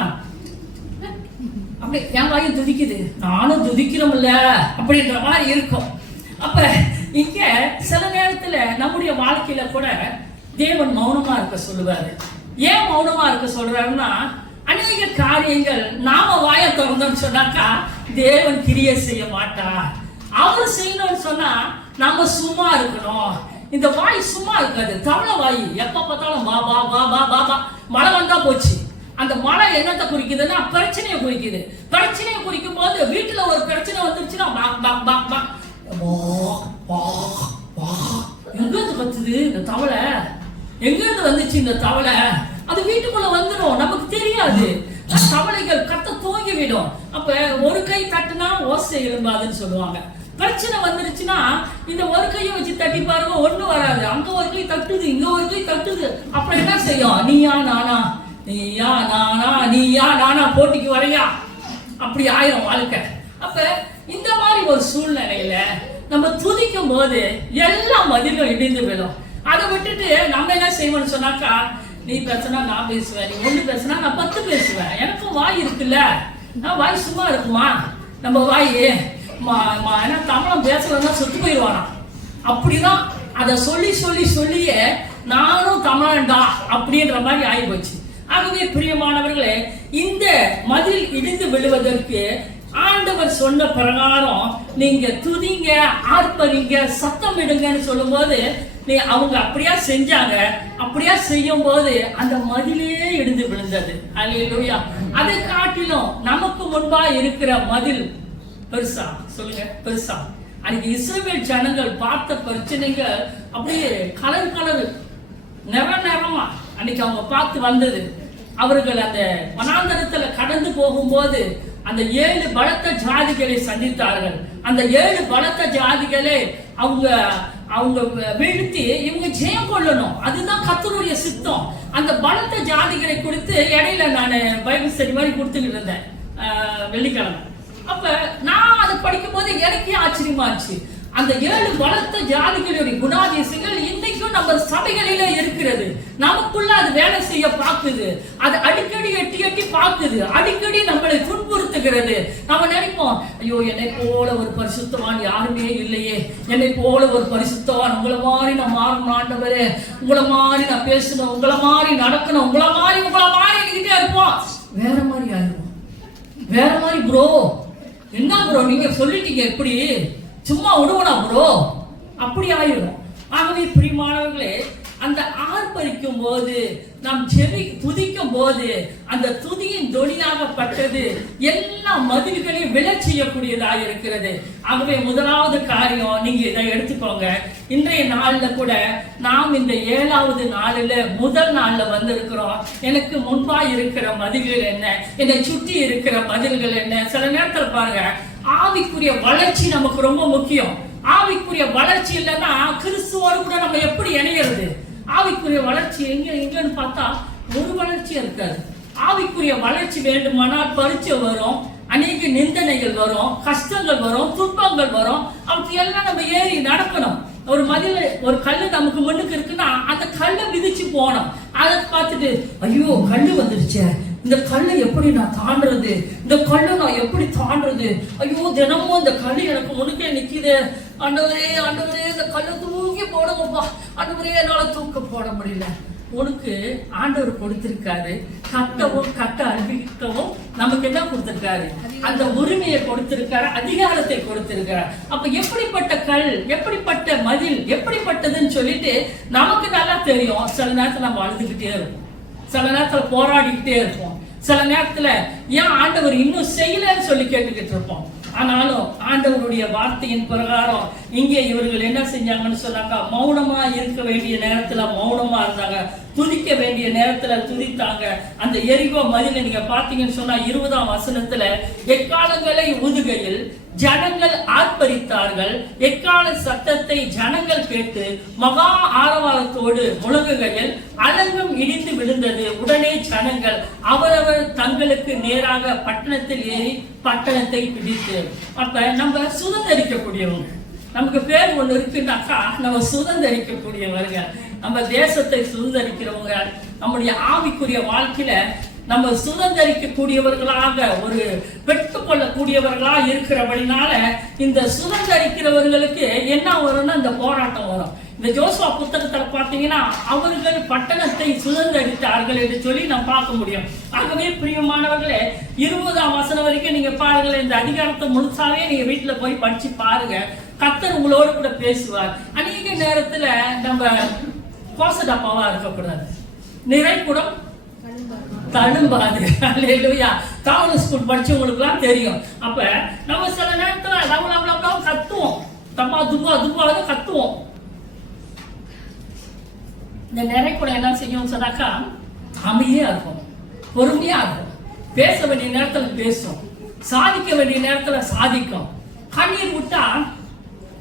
அப்படி என் வாயும் துதிக்குது, நானும் துதிக்கிறோம்ல அப்படின்ற மாதிரி இருக்கும். அப்ப இங்க சில நேரத்துல நம்முடைய வாழ்க்கையில கூட தேவன் மௌனமா இருக்க சொல்லுவாரு. ஏன் மௌனமா இருக்க சொல்றாருன்னா அநேக காரியங்கள் நாம வாயை திறந்தோம்னு சொன்னாக்கா தேவன் கிரியை செய்ய மாட்டார். அவர் செய்யணும்னு சொன்னா நம்ம சும்மா இருக்கணும். இந்த வாய் சும்மா இருக்காது, தவளை வாய். எப்ப பார்த்தாலும் வா வா வா வா வா வா. மழை வந்தா போச்சு. அந்த மழை என்னத்தை குறிக்குதுன்னா பிரச்சனையை குறிக்குது. பிரச்சனையை குறிக்கும் போது வீட்டுல ஒரு பிரச்சனை வந்துருச்சுன்னா எங்க இருந்து கத்துது இந்த தவளை, எங்க இருந்து வந்துச்சு இந்த தவளை, அது வீட்டுக்குள்ள வந்துடும், நமக்கு தெரியாது. தவளைகள் கத்த தூங்கி விடும். அப்ப ஒரு கை தட்டுனா ஓசை எழும்பாதுன்னு சொல்லுவாங்க. பிரச்சனை வந்துருச்சுன்னா இந்த ஒரு கையை வச்சு தட்டி பாருங்க, ஒண்ணு வராது. அங்க ஒரு கை தட்டுது, இங்க ஒரு கை தட்டுது. அப்புறம் என்ன செய்யும்? நீயா நானா, நீயா நானா, நீயா நானா, போட்டிக்கு வரையா, அப்படி ஆயிரும் வாழ்க்கை. அப்ப இந்த மாதிரி ஒரு சூழ்நிலையில நம்ம துதிக்கும் போது எல்லா மதிலும் இடிந்து விடும். அதை விட்டுட்டு நம்ம என்ன செய்வோம்னு சொன்னாக்கா, நீ பேசுனா நான் பேசுவேன், நீ ஒண்ணு பேசுனா நான் 10 பேசுவேன், எனக்கும் வாய் இருக்குல்ல, நான் வாய் சும்மா இருக்குமா? நம்ம வாய் ஏன்னா தமிழம் பேசுறதா செத்து போயிடுவானா, அப்படிதான் அதை சொல்லி சொல்லி சொல்லியே நானும் தமிழன்டா அப்படின்ற மாதிரி ஆகி போச்சு. ஆகவே பிரியமானவர்களே, இந்த மதில் இடிந்து விழுவதற்கு ஆண்டவர் சொன்ன பிரகாரம் நீங்க துதிங்க, ஆர்ப்பரிங்க, சத்தம் இடுங்கன்னு சொல்லும் போது அவங்க அப்படியா செஞ்சாங்க. அப்படியா செய்யும் போது அந்த மதிலே இடிந்து விழுந்தது. அல்லேலூயா. அதை காட்டிலும் நமக்கு முன்பா இருக்கிற மதில் பெருசா? சொல்லுங்க, பெருசா? அன்னைக்கு இஸ்ரவேல் ஜனங்கள் பார்த்த பிரச்சனைகள் அப்படியே கலர் கலர் நிறமா அன்னைக்கு அவங்க பார்த்து வந்தது. அவர்கள் அந்த வனாந்தரத்துல கடந்து போகும்போது அந்த 7 பலத்த ஜாதிகளை சந்தித்தார்கள். அந்த 7 பலத்த ஜாதிகளை அவங்க வீழ்த்தி இவங்க ஜெயம் கொள்ளணும், அதுதான் கர்த்தருடைய சித்தம். அந்த பலத்த ஜாதிகளை குறித்து இடையில நான் பைபிள் ஸ்டடி மாதிரி கொடுத்துக்கிட்டு இருந்தேன் வெள்ளிக்கிழமை. அப்ப நான் அதை படிக்கும் போது எனக்கே ஆச்சரியமா இருந்துச்சு. அந்த 7 பலத்த ஜாதிகளுடைய குணாதிசயங்கள் இன்னைக்கும் நம்ம சபைகளில இருக்கிறது. நமக்குள்ள அது வேலை செய்ய பார்க்குது, அது அடிக்கடி எட்டி எட்டி பார்க்குது, அடிக்கடி நம்மளை துன்புறுத்துகிறது. நம்ம நினைப்போம், ஐயோ என்னை போல ஒரு பரிசுத்தவான் யாருமே இல்லையே, என்னை போல ஒரு பரிசுத்தவான், உங்களை மாதிரி நான் மாறணும் ஆண்டவரே, உங்களை மாதிரி நான் பேசணும், உங்களை மாதிரி நடக்கணும், உங்களை மாதிரி இருக்கிட்டே இருப்போம். வேற மாதிரி ஆயிடுவோம், வேற மாதிரி. ப்ரோ என்ன ப்ரோ நீங்க சொல்லிட்டீங்க, எப்படி சும்மா விடுவனா ப்ரோ, அப்படி ஆயிடும். ஆகவே பிரியமானவர்களே, அந்த ஆர்ப்பரிக்கும் போது நாம் துதிக்கும் போது அந்த துதியின் தொனியாகப்பட்டது எல்லா மதில்களையும் விழச் செய்யக்கூடியதாக இருக்கிறது. ஆகவே முதலாவது காரியம் நீங்க இதை எடுத்துக்கோங்க. இன்றைய நாள்ல கூட நாம் இந்த 7வது நாளில் முதல் நாள்ல வந்திருக்கிறோம். எனக்கு முன்பா இருக்கிற மதில்கள் என்ன, என்னை சுற்றி இருக்கிற மதில்கள் என்ன. சில நேரத்தில் பாருங்க, ஆவிக்குரிய வளர்ச்சி நமக்கு ரொம்ப முக்கியம். ஆவிக்குரிய வளர்ச்சி இல்லைன்னா கிறிஸ்துவோடு கூட நம்ம எப்படி இணையிறது? ஆவிக்குரிய வளர்ச்சி எங்கன்னு பார்த்தா ஒரு வளர்ச்சி இருக்காது. ஆவிக்குரிய வளர்ச்சி வேண்டுமானால் பரீட்சை வரும், அநேக நிந்தனைகள் வரும், கஷ்டங்கள் வரும், துன்பங்கள் வரும். அப்படி எல்லாம் நம்ம ஏறி நடக்கணும். ஒரு மதில ஒரு கல்லு நமக்கு முன்னுக்கு இருக்குன்னா அந்த கல்லை மிதிச்சு போனோம். அதை பார்த்துட்டு ஐயோ கல்லு வந்துருச்சு, இந்த கல்லை எப்படி நான் தாண்டறது, இந்த கல்லை நான் எப்படி தாண்டறது, ஐயோ தினமும் இந்த கல்லு எனக்கு முன்னுக்கே நிக்குது, ஆண்டவரே ஆண்டவரே இந்த கல்லை தூக்கி போடுங்கப்பா, ஆண்டவரே என்னால தூக்க போட முடியல. உனக்கு ஆண்டவர் கொடுத்திருக்காரு, கட்ட அறிவிக்கவும் நமக்கு என்ன கொடுத்திருக்காரு? அந்த உரிமையை கொடுத்திருக்காரு, அதிகாரத்தை கொடுத்திருக்காரு. அப்ப எப்படிப்பட்ட கல், எப்படிப்பட்ட மதில், எப்படிப்பட்டதுன்னு சொல்லிட்டு நமக்கு நல்லா தெரியும். சில நேரத்துல நம்ம அழுதுகிட்டே இருப்போம், சில நேரத்துல போராடிக்கிட்டே இருப்போம், சில நேரத்துல ஏன் ஆண்டவர் இன்னும் செய்யலன்னு சொல்லி கேட்டுக்கிட்டு இருப்போம். ஆனாலும் ஆண்டவருடைய வார்த்தையின் பிரகாரம் இங்கே இவர்கள் என்ன செஞ்சாங்கன்னு சொன்னாக்கா, மௌனமா இருக்க வேண்டிய நேரத்துல மௌனமா இருந்தாங்க, துதிக்க வேண்டிய நேரத்துல துதித்தாங்க. அந்த எரிகோ மதில நீங்க பாத்தீங்கன்னு சொன்னா 20ஆம் வசனத்துல, எக்காலங்களை ஊதுகையில் ஜனங்கள் ஆர்ப்பரித்தார்கள், எக்கால சத்தத்தை ஜனங்கள் கேட்டு மகா ஆரவாரத்தோடு முழங்குகையில் அலங்கம் இடிந்து விழுந்தது. உடனே ஜனங்கள் அவரவர் தங்களுக்கு நேராக பட்டணத்தில் ஏறி பட்டணத்தை பிடித்து. அப்ப நம்ம சுதந்திரிக்கக்கூடியவங்க, நமக்கு பேர் ஒண்ணு இருக்குன்னாக்கா நம்ம சுதந்திரிக்கக்கூடியவர்கள், நம்ம தேசத்தை சுதந்திரிக்கிறவங்க. நம்முடைய ஆவிக்குரிய வாழ்க்கையில நம்ம சுதந்திரிக்க கூடியவர்களாக ஒரு பெற்றுக்கொள்ளக்கூடியவர்களா இருக்கிறபடினால இந்த சுதந்திரிக்கிறவர்களுக்கு என்ன வரும்னா இந்த போராட்டம் வரும். இந்த ஜோசுவா புத்தகத்துல பாத்தீங்கன்னா அவர்கள் பட்டணத்தை சுதந்திரித்தார்கள் என்று சொல்லி நாம் பார்க்க முடியும். ஆகவே பிரியமானவர்களே 20ஆம் வசனம் வரைக்கும் நீங்க பாருங்களேன். இந்த அதிகாரத்தை முழுசாவே நீங்க வீட்டுல போய் படிச்சு பாருங்க. கர்த்தர் உங்களோட கூட பேசுவார். அநேக நேரத்துல நம்ம கோசடப்பாவா இருக்கக்கூடாது, நிறைகுடம் தழும்பாது. அல்லேலூயா. காவல் ஸ்கூல் படிச்சவங்களுக்கு எல்லாம் தெரியும். அப்ப நம்ம சில நேரத்துல லவ் கத்துவோம், தப்பா துப்பா கத்துவோம். இந்த நிறைகுடம் என்ன செய்யும் சொன்னாக்கா அமைதியா இருக்கும், பொறுமையா இருக்கும், பேச வேண்டிய நேரத்துல பேசும், சாதிக்க வேண்டிய நேரத்துல சாதிக்கும். கண்ணீர் விட்டா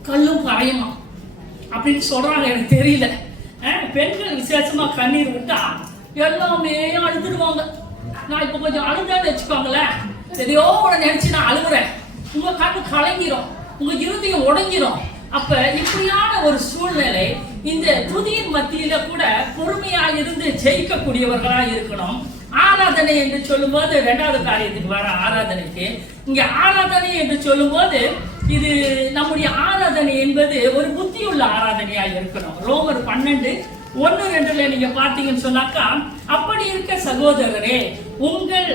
கல்லும் கரையுமா அப்படின்னு சொல்றாங்க. எனக்கு தெரியல. பெண்கள் விசேஷமா கண்ணீர் விட்டா எல்லாமே அழுதுடுவாங்க. நான் இப்ப கொஞ்சம் அழுதான்னு வச்சுக்கோங்களேன், எதையோ உன நினைச்சு நான் அழுகுறேன், உங்க கண்ணு கலங்கிரும், உங்க இருதயம் உடைஞ்சிரும். அப்ப இப்படியான ஒரு சூழ்நிலை இந்த துதியின் மத்தியில கூட பொறுமையா இருந்து ஜெயிக்கக்கூடியவர்களா இருக்கணும். ஆராதனை என்று சொல்லும் போது 2வது காரியத்துக்கு வர ஆராதனைக்கு, இங்க ஆராதனை என்று சொல்லும் போது இது நம்முடைய ஆராதனை என்பது ஒரு புத்தியுள்ள ஆராதனையா இருக்கணும். ரோமர் 12:1-2 நீங்க பாத்தீங்கன்னு சொன்னாக்கா, அப்படி இருக்க சகோதரரே உங்கள்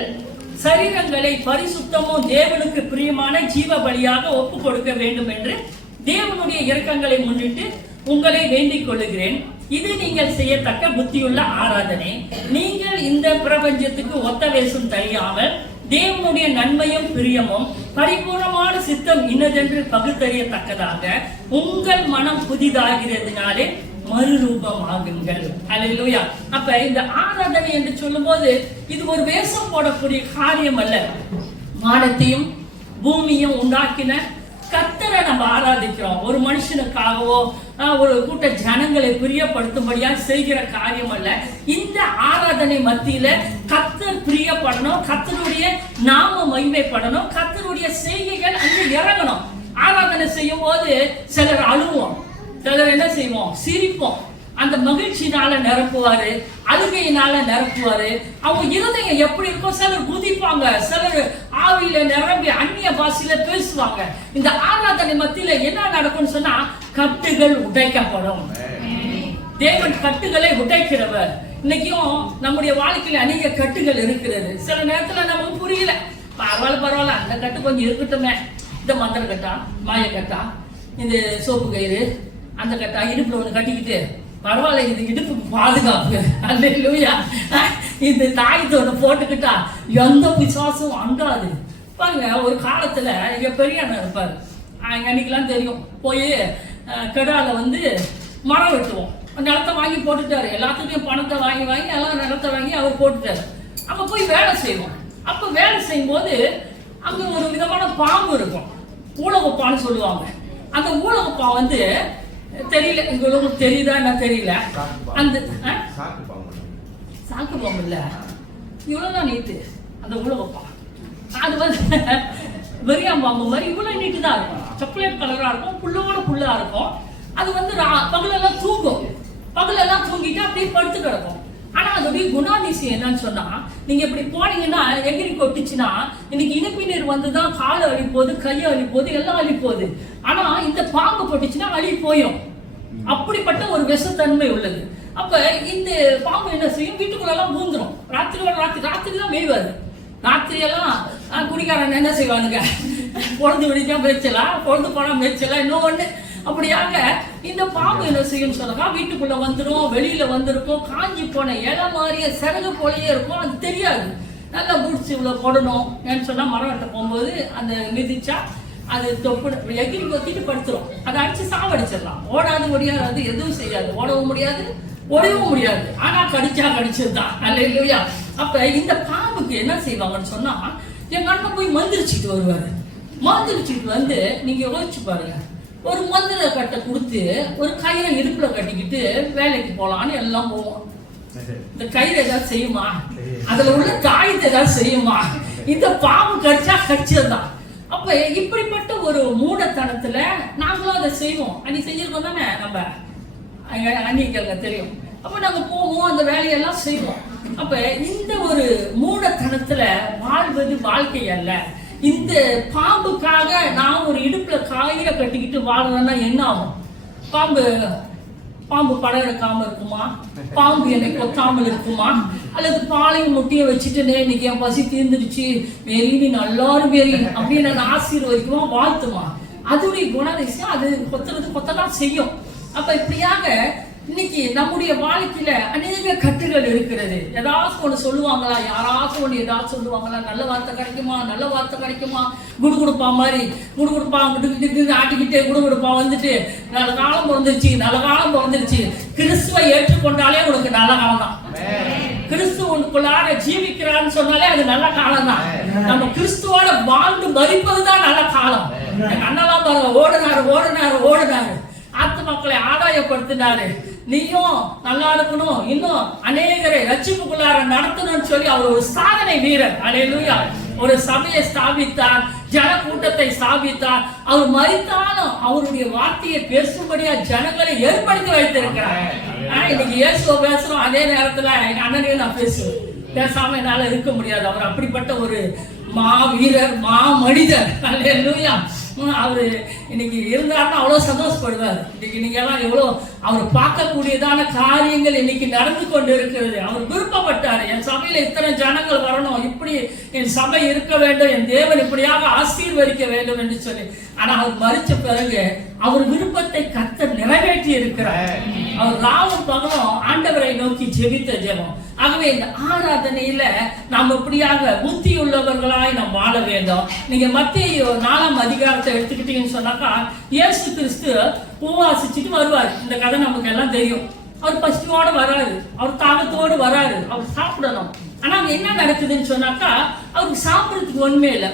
சரீரங்களை பரிசுத்தமும் தேவனுக்கு பிரியமான ஜீவ பலியாக ஒப்பு கொடுக்க வேண்டும் என்று தேவனுடைய இரக்கங்களை முன்னிட்டு உங்களை வேண்டிக் கொள்ளுகிறேன். இது நீங்கள் செய்யத்தக்க புத்தியுள்ள ஆராதனை. நீங்கள் இந்த பிரபஞ்சத்துக்கு ஒத்த வேஷம் தெரியாமல் தேவனுடைய நன்மையும் பிரியமும் பரிபூர்ணமான சித்தம் இன்னதென்று பகுத்தறியத்தக்கதாக உங்கள் மனம் புதிதாகிறதுனாலே மறுரூபமாகுங்கள். அல்லேலூயா. அப்ப இந்த ஆராதனை என்று சொல்லும் போது இது ஒரு வேஷம் போடக்கூடிய காரியம் அல்ல. வானத்தையும் பூமியும் உண்டாக்கின கர்த்தரை நம்ம ஆராதிக்கிறோம். ஒரு மனுஷனுக்காகவோ ஒரு கூட்ட ஜனங்களை பிரியப்படுத்தும்படியா செய்கிற காரியம் அல்ல. இந்த ஆராதனை மத்தியில கர்த்தர் பிரியப்படணும், கர்த்தருடைய நாம மகிமைப்படணும், கர்த்தருடைய செய்கைகள் அங்கே இறங்கணும். ஆராதனை செய்யும் போது சிலர் அழுவோம், சிலர் என்ன செய்வோம், சிரிப்போம். அந்த மகிழ்ச்சியினால நிரப்புவாரு, அழுகையினால நிரப்புவாரு. அவங்க இருதயம் எப்படி இருக்கும், சிலர் குதிப்பாங்க, சிலர் ஆவியில நிரம்பி அந்நிய பாஷையில பேசுவாங்க. இந்த ஆராதனை மத்தியில என்ன நடக்கும்னு சொன்னா கட்டுகள் உடைக்கப்படும். தேவன் கட்டுகளை உடைக்கிறவர். இன்னைக்கும் நம்முடைய வாழ்க்கையில அநேக கட்டுகள் இருக்கிறது. சில நேரத்துல நமக்கு புரியல, பரவாயில்ல அந்த கட்டு கொஞ்சம் இருக்கட்டுமே, இந்த மந்திர கட்டா, மாய கட்டா, இந்த சோப்பு கயிறு, அந்த கட்டா இடுப்புல ஒண்ணு கட்டிக்கிட்டு பரவாயில்ல இது இடுப்புக்கு பாதுகாப்பு. அல்லேலூயா. இந்த தாயத்தோட போட்டுக்கிட்டா எந்த பிசாசும் அண்டாது. பாருங்க, ஒரு காலத்துல இங்க பெரிய அண்ணன் இருப்பாரு, அன்னைக்கெல்லாம் தெரியும், போய் கடால மரம் வெட்டுவோம். நிலத்தை வாங்கி போட்டுட்டாரு, எல்லாத்துக்கும் பணத்தை வாங்கி எல்லாம் நிலத்தை வாங்கி அவர் போட்டுட்டாரு. அங்க போய் வேலை செய்வோம். அப்ப வேலை செய்யும் போது அங்க ஒரு விதமான பாம்பு இருக்கும், ஊழகப்பான்னு சொல்லுவாங்க. அந்த ஊழகப்பா தெரியல, உங்களுக்கு தெரியுதா என்ன தெரியல, அந்த சாக்கு பாம்பு இல்ல, இவ்வளவுதான் நீட்டு அந்த ஊழகப்பா. அது வெறியாம் பாம்பு மாதிரி இவ்வளவு நீட்டு தான் இருக்கும், சாக்லேட் கலரா இருக்கும், புல்லா இருக்கும். அது பகலெல்லாம் தூங்கும், பகலெல்லாம் தூங்கிட்டு அப்படியே படுத்து கிடக்கும். ஆனா அதோடைய குணாதிசயம் என்னன்னு சொன்னா, நீங்க இப்படி போனீங்கன்னா எகிரி கொட்டுச்சுன்னா இன்னைக்கு இனிப்பு நீர் வந்துதான் காலை அழி போகுது, கையை அழி போகுது, எல்லாம் அழி போகுது. ஆனா இந்த பாம்பு போட்டுச்சுன்னா அழி போயும். அப்படிப்பட்ட ஒரு விஷத்தன்மை உள்ளது. அப்ப இந்த பாம்பு என்ன செய்யும், வீட்டுக்குள்ள எல்லாம் பூந்துரும். ராத்திரி தான் மேய்வாரு. ராத்திரி எல்லாம் குடிக்காரன் என்ன செய்வானுங்க, பொழுது விடிச்சா மேய்ச்சலாம், பொழுது போனா மேய்ச்சலாம், இன்னொன்னு. அப்படியாக இந்த பாம்பு என்ன செய்யும் சொன்னா, வீட்டுக்குள்ள வந்துடும், வெளியில வந்திருக்கும், காஞ்சி போன இலை மாதிரியே சிறகு போலயே இருக்கும். அது தெரியாது. நல்லா பூட்ஸ் இவ்வளவு போடணும் ஏன்னு சொன்னா, மரம் வெட்ட போகும்போது அந்த மிதிச்சா அது தொப்பு எகிரி கொத்திட்டு படுத்துரும். அதை அடிச்சு சாவடிச்சிடலாம். ஓடாது, முடியாது, எதுவும் செய்யாது, ஓடவும் முடியாது, ஒடவும் முடியாது. ஆனா கடிச்சதுதான். அல்லேலூயா. அப்ப இந்த பாம்புக்கு என்ன செய்வாங்கன்னு சொன்னா, எங்க அண்ணன் போய் மந்திரிச்சுட்டு வருவாரு. மந்திரிச்சுட்டு நீங்க யோசிச்சு பாருங்க, ஒரு மந்திர கட்டை கொடுத்து ஒரு கயிறை இடுப்புல கட்டிக்கிட்டு வேலைக்கு போலான்னு எல்லாம் போவோம். இந்த கயிறு ஏதாவது செய்யுமா, அதுல உள்ள காயத்தை ஏதாவது செய்யுமா? இந்த பாம்பு கடிச்சதுதான். அப்ப இப்படிப்பட்ட ஒரு மூடத்தனத்துல நாங்களும் அதை செய்வோம். அன்னைக்கு செஞ்சிருக்கோம் தானே, நம்ம அன்னைக்கு தெரியும். அப்ப நாங்க போவோம், அந்த வேலையெல்லாம் செய்வோம். அப்ப இந்த ஒரு மூடத்தனத்துல வாழ்வது வாழ்க்கை அல்ல. இந்த பாம்புக்காக நான் ஒரு இடுப்புல கயிறை கட்டிக்கிட்டு வாழ்றேன்னா என்ன ஆகும்? பாம்பு படம் எடுக்காம இருக்குமா? பாம்பு என்னை கொத்தாமல் இருக்குமா? அல்லது பாலையும் முட்டியை வச்சுட்டு இன்னைக்கு என் பசி தீர்ந்துடுச்சு, மேரி நீ நல்லாரும் மேரி அப்படின்னு நான் ஆசீர்வதிக்குமா, வாழ்த்துமா? அதுடைய குணாதிசயம். அது கொத்ததான் செய்யும். அப்ப இப்படியாக இன்னைக்கு நம்முடைய வாழ்க்கையில அநேக கட்டுகள் இருக்கிறது. ஏதாச்சும் ஒண்ணு சொல்லுவாங்களா, யாராச்சும் ஒண்ணு ஏதாச்சும் சொல்லுவாங்களா, நல்ல வார்த்தை கிடைக்குமா, குடுகுடுப்பா மாதிரி குடுகுடுப்பா ஆட்டிக்கிட்டே குடுகுடுப்பா வந்துட்டு நல்ல காலம் பிறந்துருச்சு. கிறிஸ்துவை ஏற்றுக்கொண்டாலே உனக்கு நல்ல காலம் தான். கிறிஸ்து உனக்குள்ளார ஜீவிக்கிறான்னு சொன்னாலே அது நல்ல காலம் தான். நம்ம கிறிஸ்துவோட வாழ்ந்து மரிப்பதுதான் நல்ல காலம். அண்ணெல்லாம் பாருங்க, ஓடுனாரு ஆத்துமக்களை ஆதாயப்படுத்தினாரு. நீயும் நல்லா இருக்கணும், இன்னும் அநேகரை ரட்சிப்புக்குள்ளார நடத்தணும்னு சொல்லி அவர் ஒரு சாதனை வீரர். அல்லேலூயா. ஒரு சபையை ஸ்தாபித்தார், ஜன கூட்டத்தை ஸ்தாபித்தார். அவர் மரித்தாலும் அவருடைய வார்த்தையை பேசும்படியா ஜனங்களை ஏற்படுத்தி வைத்திருக்கிறார். இன்னைக்கு இயேசுவை பேசுறோம், அதே நேரத்துல எங்க அண்ணனையும் நான் பேசாம என்னால இருக்க முடியாது. அவர் அப்படிப்பட்ட ஒரு மாவீரர், மனிதர். அல்லேலூயா. அவரு இன்னைக்கு இருந்தாருன்னா அவ்வளவு சந்தோஷப்படுவார். இன்னைக்கு நீங்க எல்லாம் எவ்வளவு அவர் பார்க்கக்கூடியதான காரியங்கள் இன்னைக்கு நடந்து கொண்டு இருக்கிறது. அவர் விருப்பப்பட்டாரு, என் சபையில இத்தனை ஜனங்கள் வரணும், இப்படி என் சபை இருக்க வேண்டும், என் தேவன் இப்படியாக ஆசீர்வதிக்க வேண்டும் என்று சொல்லி. ஆனா அவர் மரிச்ச பிறகு அவர் விருப்பத்தை கர்த்தர் நிறைவேற்றி இருக்கிறார். அவர் ராவும் பகலும் ஆண்டவரை நோக்கி ஜெபித்த ஜெபம். ஆகவே இந்த ஆராதனையில நாம் இப்படியாக புத்தி உள்ளவர்களாய் நாம் வாழ வேண்டும். நீங்க மத்தேயு 4ஆம் அதிகாரத்தை எடுத்துக்கிட்டீங்கன்னு சொன்னாக்கா, இயேசு கிறிஸ்து உபவாசிச்சுட்டு வருவார். இந்த கதை நமக்கு எல்லாம் தெரியும். அவர் பசியோட வராரு, அவர் தாகத்தோடு வராரு, அவர் சாப்பிடணும். ஆனா அங்க என்ன நடக்குதுன்னு சொன்னாக்கா, அவருக்கு சாப்பிடறதுக்கு ஒண்ணுமே இல்லை.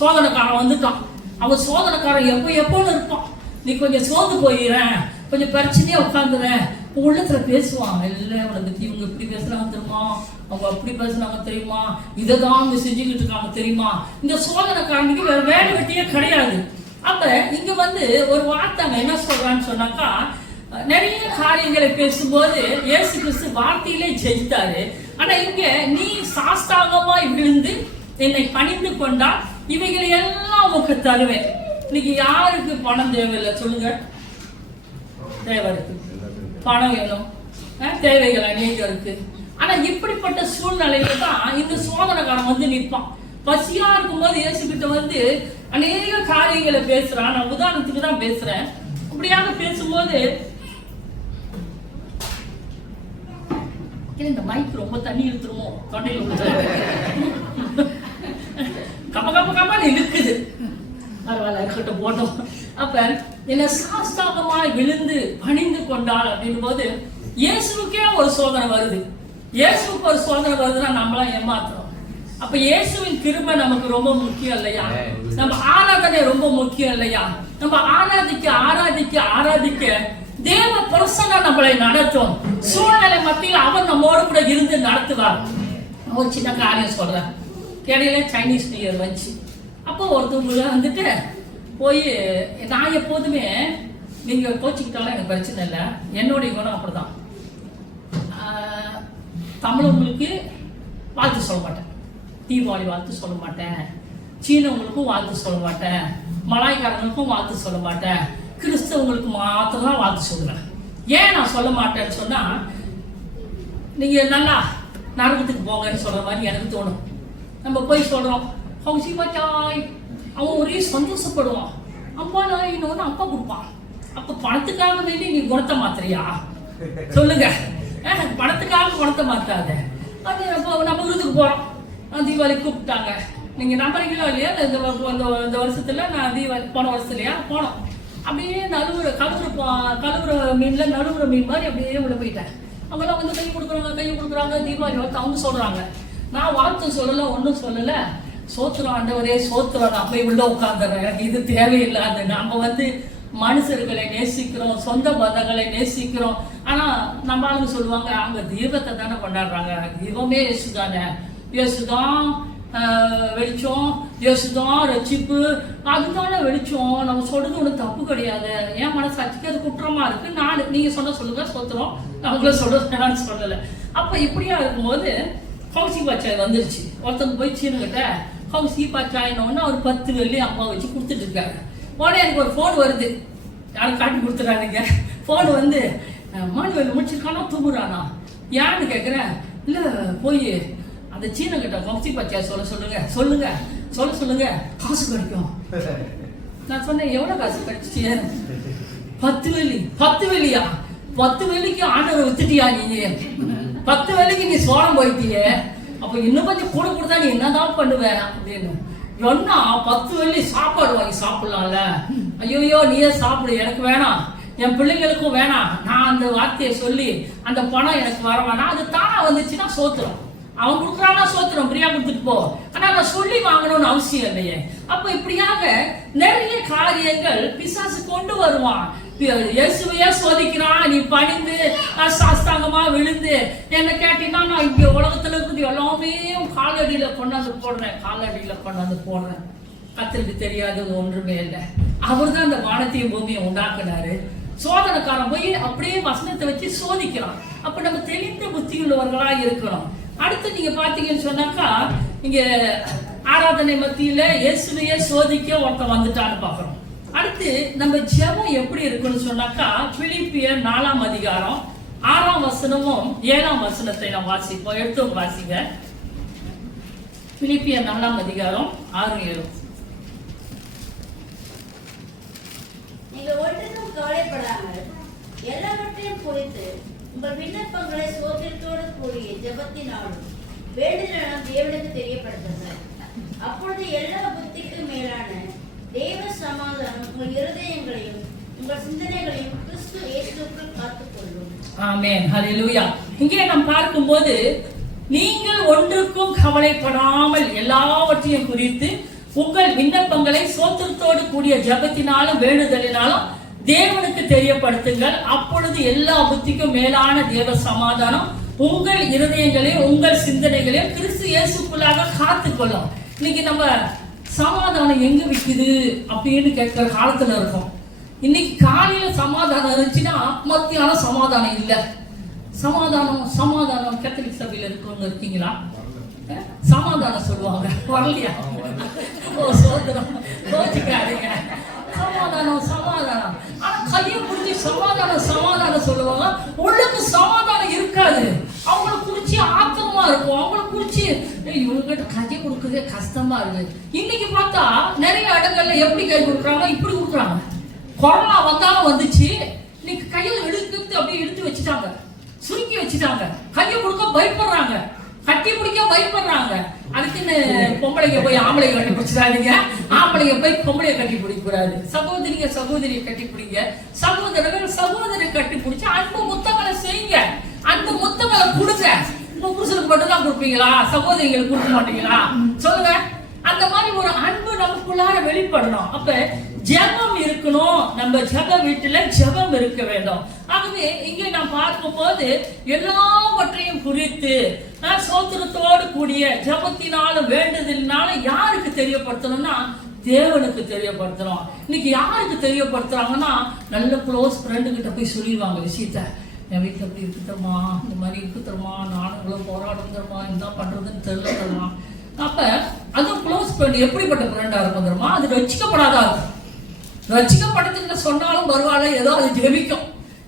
சோதனைக்காரன் வந்துட்டான். அவன் சோதனைக்காரன் எப்போன்னு இருப்பான். நீ கொஞ்சம் சோர்ந்து போயிடுறேன், கொஞ்சம் பிரச்சனையா உட்காந்துறேன், உள்ளத்துல பேசுவாங்க. இல்லை உனக்கு இவங்க இப்படி பேசுறாங்க தெரியுமா, அவங்க அப்படி பேசுறாங்க தெரியுமா, இதைதான் அவங்க செஞ்சுக்கிட்டு இருக்காங்க தெரியுமா. இந்த சோதனைக்காரனுக்கு வேற வேலை வெட்டியே கிடையாது. அப்ப இங்க ஒரு வார்த்தை என்ன சொல்றான்னு சொன்னாக்கா, நிறைய காரியங்களை பேசும்போது இயேசு கிறிஸ்து வார்த்தையிலே ஜெயித்தாரு. ஆனா இங்க நீ சாஸ்தாகமாய் விழுந்து என்னை பணிந்து கொண்டா இவைகளை எல்லாம் உனக்கு தருவேன். இன்னைக்கு யாருக்கு பணம் தேவையில்லை சொல்லுங்க? தேவை இருக்கு, பணம் வேணும், தேவைகள் அநேகம் இருக்கு. ஆனா இப்படிப்பட்ட சூழ்நிலையில தான் இந்த சோதனைக்காரன் நிற்பான். பசியா இருக்கும்போது இயேசு கிட்ட அநேக காரியங்களை பேசுறான். நான் உதாரணத்துக்கு தான் பேசுறேன். இப்படியாக பேசும்போது இந்த மைக் ரொம்ப தண்ணி இழுத்துருமோ, தொண்டையில் கம இழுக்குது. பரவாயில்ல, இருக்கட்டும், போட்டோம். அப்ப என்ன சாஸ்தாகமாய் விழுந்து பணிந்து கொண்டாள் அப்படின் போது இயேசுக்கே ஒரு சோதனை வருது. இயேசுக்கு ஒரு சோதனை வருதுன்னா நம்மளாம் ஏமாத்துறோம். அப்ப இயேசுவின் கிருபை நமக்கு ரொம்ப முக்கியம் இல்லையா? நம்ம ஆராதனை ரொம்ப முக்கியம் இல்லையா? நம்ம ஆராதிக்க தேவ பிரசன்னம் நம்மளை நடத்தும். சூழ்நிலை மத்தியில் அவர் நம்மோடு கூட இருந்து நடத்துவார். ஒரு சின்ன காரியம் சொல்றேன். இடையில சைனீஸ் நியூ இயர் வந்துச்சு. அப்போ ஒருத்தவங்க போய், நான் எப்போதுமே நீங்க கோச்சிக்கிட்டாலும் எனக்கு பிரச்சனை இல்லை, என்னுடைய குணம் அப்படிதான். தமிழர்களுக்கு வாழ்த்து சொல்ல மாட்டேன், தீபாவளி வாழ்த்து சொல்ல மாட்டேன், சீனவங்களுக்கும் வாழ்த்து சொல்ல மாட்டேன், மலாய்க்காரங்களுக்கும் வாழ்த்து சொல்ல மாட்டேன், கிறிஸ்தவங்களுக்கு மாத்திரம் தான் வாழ்த்து சொல்லுவேன். ஏன் நான் சொல்ல மாட்டேன்னு சொன்னா, நீங்க நல்லா நரகத்துக்கு போங்கன்னு சொல்ற மாதிரி எனக்கு தோணும். நம்ம போய் சொல்றோம் அவன் ஒரே சந்தோஷப்படுவான். அப்பா நான் இன்னொன்று அப்பா கொடுப்பான். அப்ப பணத்துக்காக வேண்டி நீ குணத்தை மாத்திரியா சொல்லுங்க? பணத்துக்காக குணத்தை மாத்தாத. அது நம்ம விருதுக்கு போறோம், தீபாவளி கூப்பிட்டாங்க. நீங்க நம்புறீங்களோ இல்லையா, இந்த வருஷத்துல நான் தீபாவளி போன வருஷத்துலயா போனோம். அப்படியே கழுவுற மீன்ல நழுவுற மீன் மாதிரி அப்படியே உள்ள போயிட்டேன். அவங்களாம் கை கொடுக்குறாங்க தீபாவளி வாழ்த்து அவங்க சொல்றாங்க. நான் வாழ்த்து சொல்லல, ஒன்றும் சொல்லல. சோத்திரம் ஆண்டவரே சோத்திரம், நான் போய் உள்ள உட்காந்துறேன், எனக்கு இது தேவையில்லாது. நம்ம மனுஷர்களை நேசிக்கிறோம், சொந்த பந்தங்களை நேசிக்கிறோம். ஆனா நம்ம ஆளுங்க சொல்லுவாங்க, அவங்க தீபத்தை தானே கொண்டாடுறாங்க, தீபமே இயேசுதானே, இயேசுதான் வெளிச்சம், இயேசுதான் ரட்சிப்பு, அதுதானே வெளிச்சம். நம்ம சொல்றது ஒன்றும் தப்பு கிடையாது. என் மனசாட்சிக்கு அது குற்றமா இருக்கு. நீங்க சொல்லுங்க சோத்திரம், அவங்கள சொல்றது என்னன்னு சொல்லலை. அப்ப இப்படியா இருக்கும்போது ஹவுசி பாச்சாய் வந்துருச்சு. ஒருத்தங்க போய் சீனுகிட்ட ஹவுசி பாச்சாயினோன்னு அவர் 10 வெள்ளி அம்மா வச்சு கொடுத்துட்டு இருக்காரு. உடனே எனக்கு ஒரு ஃபோன் வருது. யாரும் காட்டி கொடுத்துறானுங்க. ஃபோன் வந்து மானுவேல் முடிச்சிருக்கானா தூங்குறானா ஏன்னு கேட்குறேன். இல்லை போய் அந்த சீனகிட்ட ஹவுசி பாச்சாய் சொல்லுங்க காசு கிடைக்கும். நான் சொன்னேன் எவ்வளோ காசு கிடைச்சிச்சு? 10 வெள்ளி. 10 வெள்ளியா? 10 வெள்ளிக்கு ஆண்டவரை வித்துட்டியா நீ? 10 வெள்ளிக்கு நீ சோளம் போயிட்டியே, அப்ப இன்னும் கொஞ்சம் கூட கொடுத்தா நீ என்னதான் பண்ணுவ அப்படின்னு. சொன்னா 10 வெள்ளி சாப்பாடு வாங்கி சாப்பிடலாம்ல. ஐயோ நீயே சாப்பிடு, எனக்கு வேணாம், என் பிள்ளைங்களுக்கும் வேணாம். நான் அந்த வார்த்தையை சொல்லி அந்த பணம் எனக்கு வர வேணாம். அது தானா வந்துச்சுன்னா சோத்துரும். அவன் கொடுக்குறானா சோத்திரம், பிரியா கொடுத்துட்டு போ. ஆனா நான் சொல்லி வாங்கணும்னு அவசியம் இல்லையே. அப்ப இப்படியாக நிறைய காரியங்கள் பிசாசு கொண்டு வருவான். இயேசுவையே சோதிக்கிறான். நீ பணிந்து சாஸ்தாங்கமா விழுந்து என்ன கேட்டீங்கன்னா, நான் இங்க உலகத்துல இருக்குது எல்லாமே காலடியில கொண்டாந்து போடுறேன். கத்தருக்கு தெரியாதது ஒன்றுமே இல்லை. அவர் தான் இந்த வானத்தையும் பூமியை உண்டாக்குனாரு. சோதனைக்காரன் போய் அப்படியே வசனத்தை வச்சு சோதிக்கிறான். அப்ப நம்ம தெளிந்த புத்தி உள்ளவர்களா இருக்கிறோம். அடுத்து நீங்க பாத்தீங்கன்னு சொன்னாக்கா, இங்க ஆராதனை மத்தியில இயேசுவையே சோதிக்க ஒருத்தன் வந்துட்டான்னு பாக்குறோம். அடுத்து நம்ம ஜெபம் எப்படி இருக்குன்னு சொன்னாக்கா, பிலிப்பியர் 4ஆம் அதிகாரம் 6ஆம் வசனமும் 7ஆம் வசனத்தை நாம் வாசிப்போம். எடுத்து வாசிங்க. பிலிப்பியர் 4ஆம் அதிகாரம் 6, 7. நீங்கள் ஒன்றுக்கும் கவலைப்படாமல் எல்லாவற்றையும் குறித்து உங்கள் விண்ணப்பங்களை சோத்திரத்தோடு கூடிய ஜெபத்தினாலும் வேண்டுதலாலும் தேவனுக்கு தெரியப்படுத்துங்கள். அப்பொழுது எல்லா புத்திக்கும் மேலான தேவ சமாதானம் உங்கள் இருதயங்களையும் உங்கள் சிந்தனைகளையும் கிறிஸ்து இயேசுவுக்குள் காத்துக்கொள்ளும். ஆமென், ஹல்லேலூயா. இங்கே நாம் பார்க்கும்போது, நீங்கள் ஒன்றுக்கும் கவலைப்படாமல் எல்லாவற்றையும் குறித்து உங்கள் விண்ணப்பங்களை சோத்திரத்தோடு கூடிய ஜெபத்தினாலும் வேண்டுதலினாலும் தேவனுக்கு தெரியப்படுத்துங்கள். அப்பொழுது எல்லா புத்திக்கும் மேலான தேவ சமாதானம் உங்கள் இருதயங்களையும் உங்கள் சிந்தனைகளையும் கிறிஸ்து இயேசுக்குள்ளாக காத்துக்கொள்ளும். இன்னைக்கு நம்ம சமாதானம் எங்க விக்குது அப்படின்னு கேட்கிற காலத்துல இருக்கோம். இன்னைக்கு காலையில சமாதானம் இருந்துச்சுன்னா மத்தியானம் சமாதானம் இல்லை. சமாதானம் கேத்தலிக் சபையில இருக்கவங்க இருக்கீங்களா? சமாதானம் சொல்லுவாங்க, வரலையா? ஓ சோதரம், கோச்சிக்காதீங்க. சமாதானம் ஆனா கையை பிடிச்சி சமாதானம் சொல்லுவாங்க. உள்ளுக்கு சமாதானம் இருக்காது. அவங்களை குறிச்சு ஆத்தமா இருக்கும். அவங்களை குறிச்சு இவங்ககிட்ட கையை கொடுக்கறதே கஷ்டமா இருக்கு. இன்னைக்கு பார்த்தா நிறைய இடங்கள்ல எப்படி கை கொடுக்குறாங்க, இப்படி கொடுக்குறாங்க. கொரோனா வந்தாலும் வந்துச்சு, இன்னைக்கு கையில எடுத்து அப்படியே எடுத்து வச்சுட்டாங்க, சுருக்கி வச்சுட்டாங்க. கையை கொடுக்க பயப்படுறாங்க, கட்டி பிடிக்க பயப்படுறாங்க. அதுக்குன்னு பொம்பளைங்க போய் ஆம்பளை கட்டி பிடிச்சிடாதீங்க, ஆம்பளைங்க போய் பொம்பளைய கட்டி பிடிக்க கூடாது. சகோதரியை கட்டி பிடிங்க, சகோதரி கட்டி பிடிச்சு அன்பு முத்தங்களை செய்யுங்க, அன்பு முத்தங்களை கொடுங்க. உங்க புருஷனுக்கு மட்டும் தான் கொடுப்பீங்களா? சகோதரிகளுக்கு கொடுக்க மாட்டீங்களா? சொல்லுங்க. அந்த மாதிரி ஒரு அன்பு நமக்குள்ளார வெளிப்படணும். அப்ப ஜெபம் இருக்கணும். நம்ம ஜெப வீட்டுல ஜெபம் இருக்க வேண்டும். ஆகவே இங்கே நாம் பார்க்கும் போது எல்லாவற்றையும் குறித்து சோத்திரத்தோடு கூடிய ஜெபத்தினாலும் வேண்டுதலினாலும் யாருக்கு தெரியப்படுத்தணும்னா தேவனுக்கு தெரியப்படுத்தணும். இன்னைக்கு யாருக்கு தெரியப்படுத்துறாங்கன்னா, நல்ல க்ளோஸ் ஃப்ரெண்டு கிட்ட போய் சொல்லிடுவாங்க விஷயத்த. என் வீட்டில் எப்படி இருக்குதம்மா, இந்த மாதிரி இருக்குதம்மா, நானும் இவ்வளோ போராடுறோம்மா, என்ன பண்றதுன்னு தெரியலமா. அப்ப அதுவும் க்ளோஸ் ஃப்ரெண்ட் எப்படிப்பட்ட ஃப்ரெண்டா இருக்கும் தெரியுமா? அது ரட்சிக்கப்படாதா இருக்கும். ரட்சிக்கப்பட்டதுன்னு சொன்னாலும் பரவாயில்ல, ஏதோ அது ஜெபிக்கும்,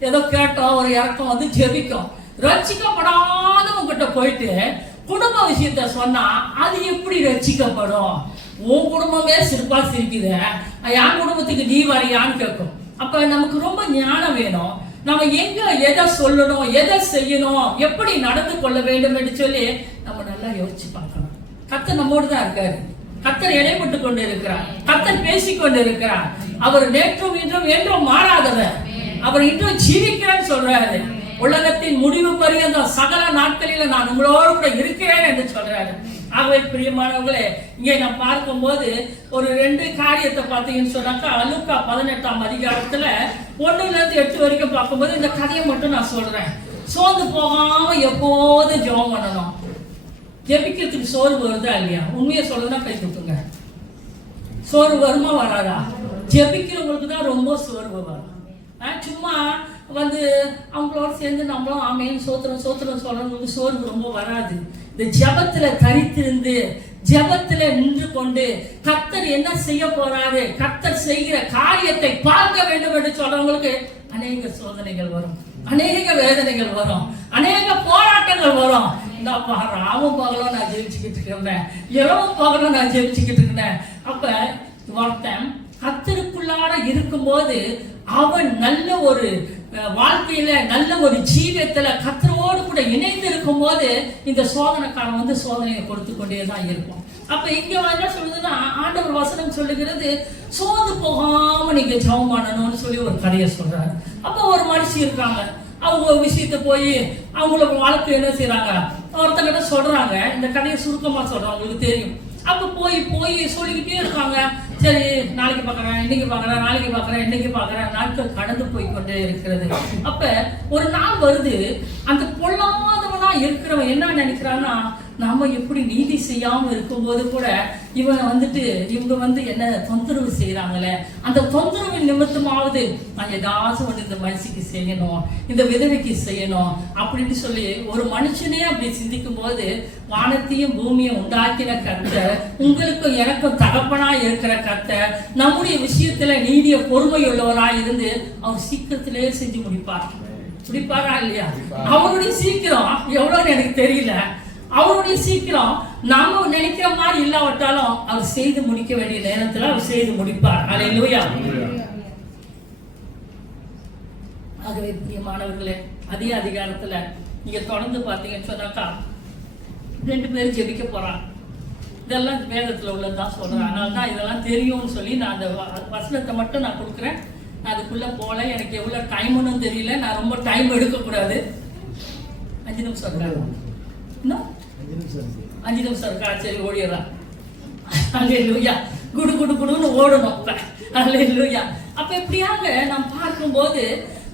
ஏதோ கேட்டோம் ஒரு இறக்கம் வந்து ஜெபிக்கும். ரட்சிக்கப்படாதவங்கிட்ட போயிட்டு குடும்ப விஷயத்த சொன்னா அது எப்படி ரட்சிக்கப்படும்? உன் குடும்பமே சிரிப்பா சிரிக்குது, என் குடும்பத்துக்கு நீ வரையான்னு கேட்கும். அப்ப நமக்கு ரொம்ப ஞானம் வேணும். நம்ம எங்க எதை சொல்லணும், எதை செய்யணும், எப்படி நடந்து கொள்ள வேண்டும் என்று சொல்லி நம்ம நல்லா யோசிச்சு பார்க்கணும். கர்த்தர் நம்மோடு தான் இருக்காரு. கர்த்தர் இடைப்பட்டு கொண்டு இருக்கிறார். கர்த்தர் பேசிக்கொண்டு இருக்கிறார். அவர் நேற்றும் இன்றும் என்றும் மாறாதவர். அவர் இன்றும் ஜீவிக்கிறேன்னு சொல்றாரு. உலகத்தின் முடிவு பரியந்தம் சகல நாட்களில நான் உங்களோடு கூட இருக்கிறேன் என்று சொல்றாரு. ஆகவே பிரியமானவர்களே, இங்கே நாம் பார்க்கும் போது ஒரு 2 காரியத்தை பார்த்தீங்கன்னு சொன்னாக்கா, லூக்கா 18ஆம் அதிகாரத்துல 1-8 வரைக்கும் பார்க்கும்போது இந்த கதையை மட்டும் நான் சொல்றேன். சோர்ந்து போகாம எப்போதும் ஜெபம் பண்ணணும். ஜெபிக்கிறதுக்கு சோர்வு வருதா இல்லையா? உண்மையை சொல்றதுனா கை தூக்குங்க. சோர்வு வருமா வராதா? ஜெபிக்கிறவங்களுக்கு தான் ரொம்ப சோர்வு வரும். சும்மா வந்து அவங்களோட சேர்ந்து நம்மளும் ஆமேன் சோத்திரம் சோத்திரம் சொல்றவங்களுக்கு சோர்வு ரொம்ப வராது. இந்த ஜெபத்துல தரித்திருந்து ஜெபத்துல நின்று கொண்டு கர்த்தர் என்ன செய்ய போறாரு, கர்த்தர் செய்கிற காரியத்தை பார்க்க வேண்டும் என்று சொல்றவங்களுக்கு அநேக சோதனைகள் வரும், அநேக வேதனைகள் வரும், அநேக போராட்டங்கள் வரும். இந்த ராவும் பகலும் நான் ஜெயிச்சுக்கிட்டு இருக்கிறேன், இரவும் பகலும் நான் ஜெயிச்சுக்கிட்டு இருக்கிறேன். அப்ப ஒருத்தன் கர்த்தருக்குள்ளார இருக்கும்போது அவன் நல்ல ஒரு வாழ்க்கையில நல்ல ஒரு ஜீவியத்துல கர்த்தரோடு கூட இணைந்து இருக்கும் போது இந்த சோதனைக்காரன் வந்து சோதனையை கொடுத்து கொண்டேதான் இருக்கும். அப்ப இங்க என்ன சொல்லுதுன்னா, ஆண்டவர் வசனம் சொல்லுகிறது சோர்ந்து போகாம நீங்க ஜெபம் பண்ணணும்னு சொல்லி ஒரு கதையை சொல்றாரு. அப்ப ஒரு மனுஷி இருக்காங்க, அவங்க ஒரு விஷயத்த போய் அவங்களோட வாழ்க்கை என்ன செய்யறாங்க, ஒருத்தங்கிட்ட சொல்றாங்க. இந்த கதையை சுருக்கமா சொல்றாங்க, அவங்களுக்கு தெரியும். அப்ப போய் போய் சொல்லிக்கிட்டே இருக்காங்க. சரி, நாளைக்கு பாக்குறேன், இன்னைக்கு பாக்குறேன், நாளைக்கு பாக்குறேன், இன்னைக்கு பாக்குறேன். நாட்கள் கடந்து போய் கொண்டே இருக்கிறது. அப்ப ஒரு நாள் வருது, அந்த பொல்லாதவனா இருக்கிறவன் என்ன நினைக்கிறான்னா, நாம எப்படி நீதி செய்யாம இருக்கும்போது கூட இவங்க வந்து என்ன தொந்தரவு செய்யறாங்களே, அந்த தொந்தரவின் நிமித்தமாவது நான் ஏதாச்சும் வந்து இந்த மனுஷிக்கு செய்யணும், இந்த விதவைக்கு செய்யணும் அப்படின்னு சொல்லி ஒரு மனுஷனே அப்படி சிந்திக்கும் போது வானத்தையும் பூமியை உண்டாக்கின கர்த்தர், உங்களுக்கும் எனக்கும் தகப்பனா இருக்கிற கர்த்தர் நம்முடைய விஷயத்துல நீடிய பொறுமை உள்ளவராய் இருந்து அவர் சீக்கிரத்திலே செஞ்சு முடிப்பாரா இல்லையா? அவருடைய சீக்கிரம் எவ்வளவுன்னு எனக்கு தெரியல. அவருடைய சீக்கிரம் நாம நினைக்கிற மாதிரி இல்லாவிட்டாலும் அவர் செய்து முடிக்க வேண்டிய நேரத்துல அவர் செய்து முடிப்பார். அல்லேலூயா. ஆகவே பிரியமானவர்களே, அதே அதிகாரத்துல நீங்க தொடர்ந்து பாத்தீங்கன்னு சொன்னாக்கா 2 பேரும் ஜெபிக்க போறாங்க. இதெல்லாம் வேதத்துல உள்ளதான் சொல்றேன், அதனாலதான் இதெல்லாம் தெரியும்னு சொல்லி நான் அந்த வசனத்தை மட்டும் நான் கொடுக்குறேன். நான் அதுக்குள்ள போல, எனக்கு எவ்வளவு டைம்னு தெரியல, நான் ரொம்ப டைம் எடுக்க கூடாது. 5 நிமிஷம் இருக்காங்க, 5 நிமிஷம் இருக்கா? சரி, ஓடிடலாம். அல்லேலூயா. குடு குடு குடுன்னு ஓடணும். அல்லேலூயா. அப்ப எப்படியாக நாம் பார்க்கும்போது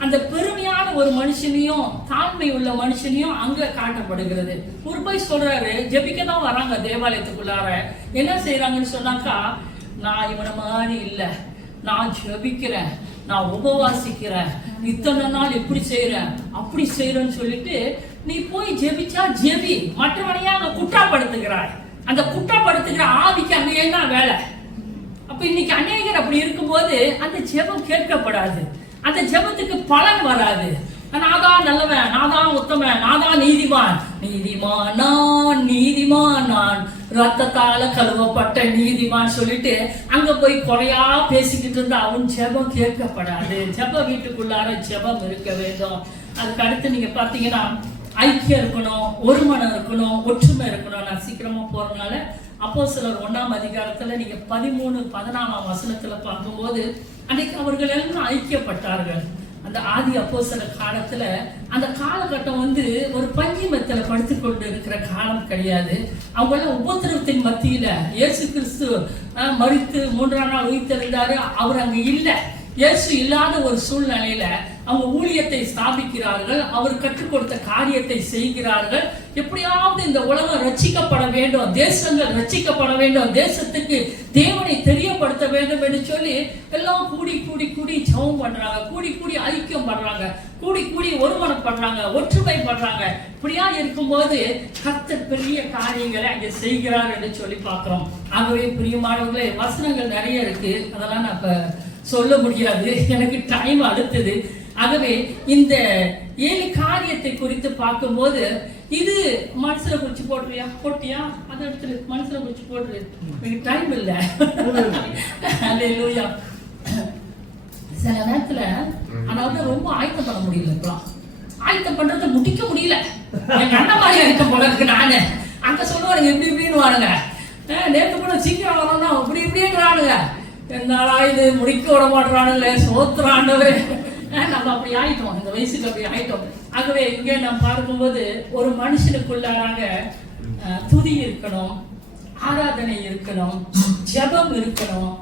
அந்த பெருமையான ஒரு மனுஷனையும் தாழ்மை உள்ள மனுஷனையும் அங்க காட்டப்படுகிறது. ஒரு போய் சொல்றாரு, ஜெபிக்க தான் வராங்க தேவாலயத்துக்குள்ளார. என்ன செய்யறாங்கன்னு சொன்னாக்கா, நான் இவனை மாதிரி இல்ல, நான் ஜெபிக்கிறேன், நான் உபவாசிக்கிறேன், இத்தனை நாள் இப்படி செய்யறேன் அப்படி செய்யறேன்னு சொல்லிட்டு நீ போய் ஜெபிச்சா ஜெபி, மற்றவனையா அங்க குற்றப்படுத்துகிறாய். அந்த குற்றப்படுத்துகிற ஆவிக்கு அங்க என்ன வேலை? அப்ப இன்னைக்கு அநேகர் அப்படி இருக்கும்போது அந்த ஜெபம் கேட்கப்படாது, அந்த ஜெபத்துக்கு பலன் வராது. நான் தான் நல்லவன், நான் தான் உத்தமன், நான் தான் நீதிமான், நீதிமான் நான் ரத்தத்தால கழுவப்பட்ட நீதிமான் சொல்லிட்டு அங்க போய் குறையா பேசிக்கிட்டு இருந்தா அவன் ஜெபம் கேட்கப்படாது. ஜெப வீட்டுக்குள்ளார ஜெபம் இருக்க வேண்டும். அதுக்கு அடுத்து நீங்க பாத்தீங்கன்னா ஐக்கியம் இருக்கணும், ஒரு மனம் இருக்கணும், ஒற்றுமை இருக்கணும். நான் சீக்கிரமா போறதுனால அப்போஸ்தலர் 1ஆம் அதிகாரத்துல நீங்க 13-14 வசனத்துல பார்க்கும்போது அன்னைக்கு அவர்கள் எல்லாம் ஐக்கியப்பட்டார்கள். அந்த ஆதி அப்போஸ்தலர் காலத்துல அந்த காலகட்டம் வந்து ஒரு பஞ்சிமத்துல படுத்துக் கொண்டு இருக்கிற காலம் கிடையாது. அவங்க எல்லாம் உபத்திரவத்தின் மத்தியில இயேசு கிறிஸ்து மரித்து 3ஆம் நாள் உயிர்த்தெழுந்தாரு. அவர் அங்க இல்ல. இயேசு இல்லாத ஒரு சூழ்நிலையில அவங்க ஊழியத்தை ஸ்தாபிக்கிறார்கள், அவர் கற்றுக் கொடுத்த காரியத்தை செய்கிறார்கள். எப்படியாவது இந்த உலகம் ரட்சிக்கப்பட வேண்டும், தேசங்கள் ரட்சிக்கப்பட வேண்டும், தேசத்துக்கு தேவனை தெரியப்படுத்த வேண்டும் என்று சொல்லி எல்லாம் கூடி கூடி கூடி ஜெபம் பண்றாங்க, கூடி கூடி ஐக்கியம் பண்றாங்க, கூடி கூடி ஒருமனப்படுறாங்க, ஒற்றுமை பண்றாங்க. இப்படியா இருக்கும்போது கர்த்தர் பெரிய காரியங்களை அங்க செய்கிறார் என்று சொல்லி பார்க்கிறோம். ஆகவே பிரியமானவர்களே, வசனங்கள் நிறைய இருக்கு, அதெல்லாம் நான் இப்ப சொல்ல முடியாது, எனக்கு டைம் அடுத்தது. ஆகவே இந்த 7 காரியத்தை குறித்து பார்க்கும்போது இது மனசுல குறிச்சு போட்டியா அதை எடுத்து மனசுல குறிச்சு போட்டு, எனக்கு டைம் இல்லை. அல்லேலூயா. சில நேரத்துல அதாவது ரொம்ப ஆயத்தம் பண்ண முடியல, இப்பலாம் ஆயத்தம் பண்றதை முடிக்க முடியல. அந்த மாதிரி இருக்க போல இருக்கு. நானு அங்க சொல்லுவானுங்க இப்படி இப்படின்னு வாருங்க, நேற்று கூட சீக்கிரம் வரணும்னா இப்படி இப்படிங்கிறானுங்க, என்னாலா இது முடிக்க விட மாட்டானுங்களே, சோத்துறாண்டவே. நம்ம அப்படி ஆயிட்டோம், இந்த வயசுக்கு அப்படி ஆயிட்டோம். ஆகவே இங்கே நாம் பார்க்கும்போது ஒரு மனுஷனுக்குள்ளாக துதி இருக்கணும், ஆராதனை இருக்கணும், ஜெபம் இருக்கணும்,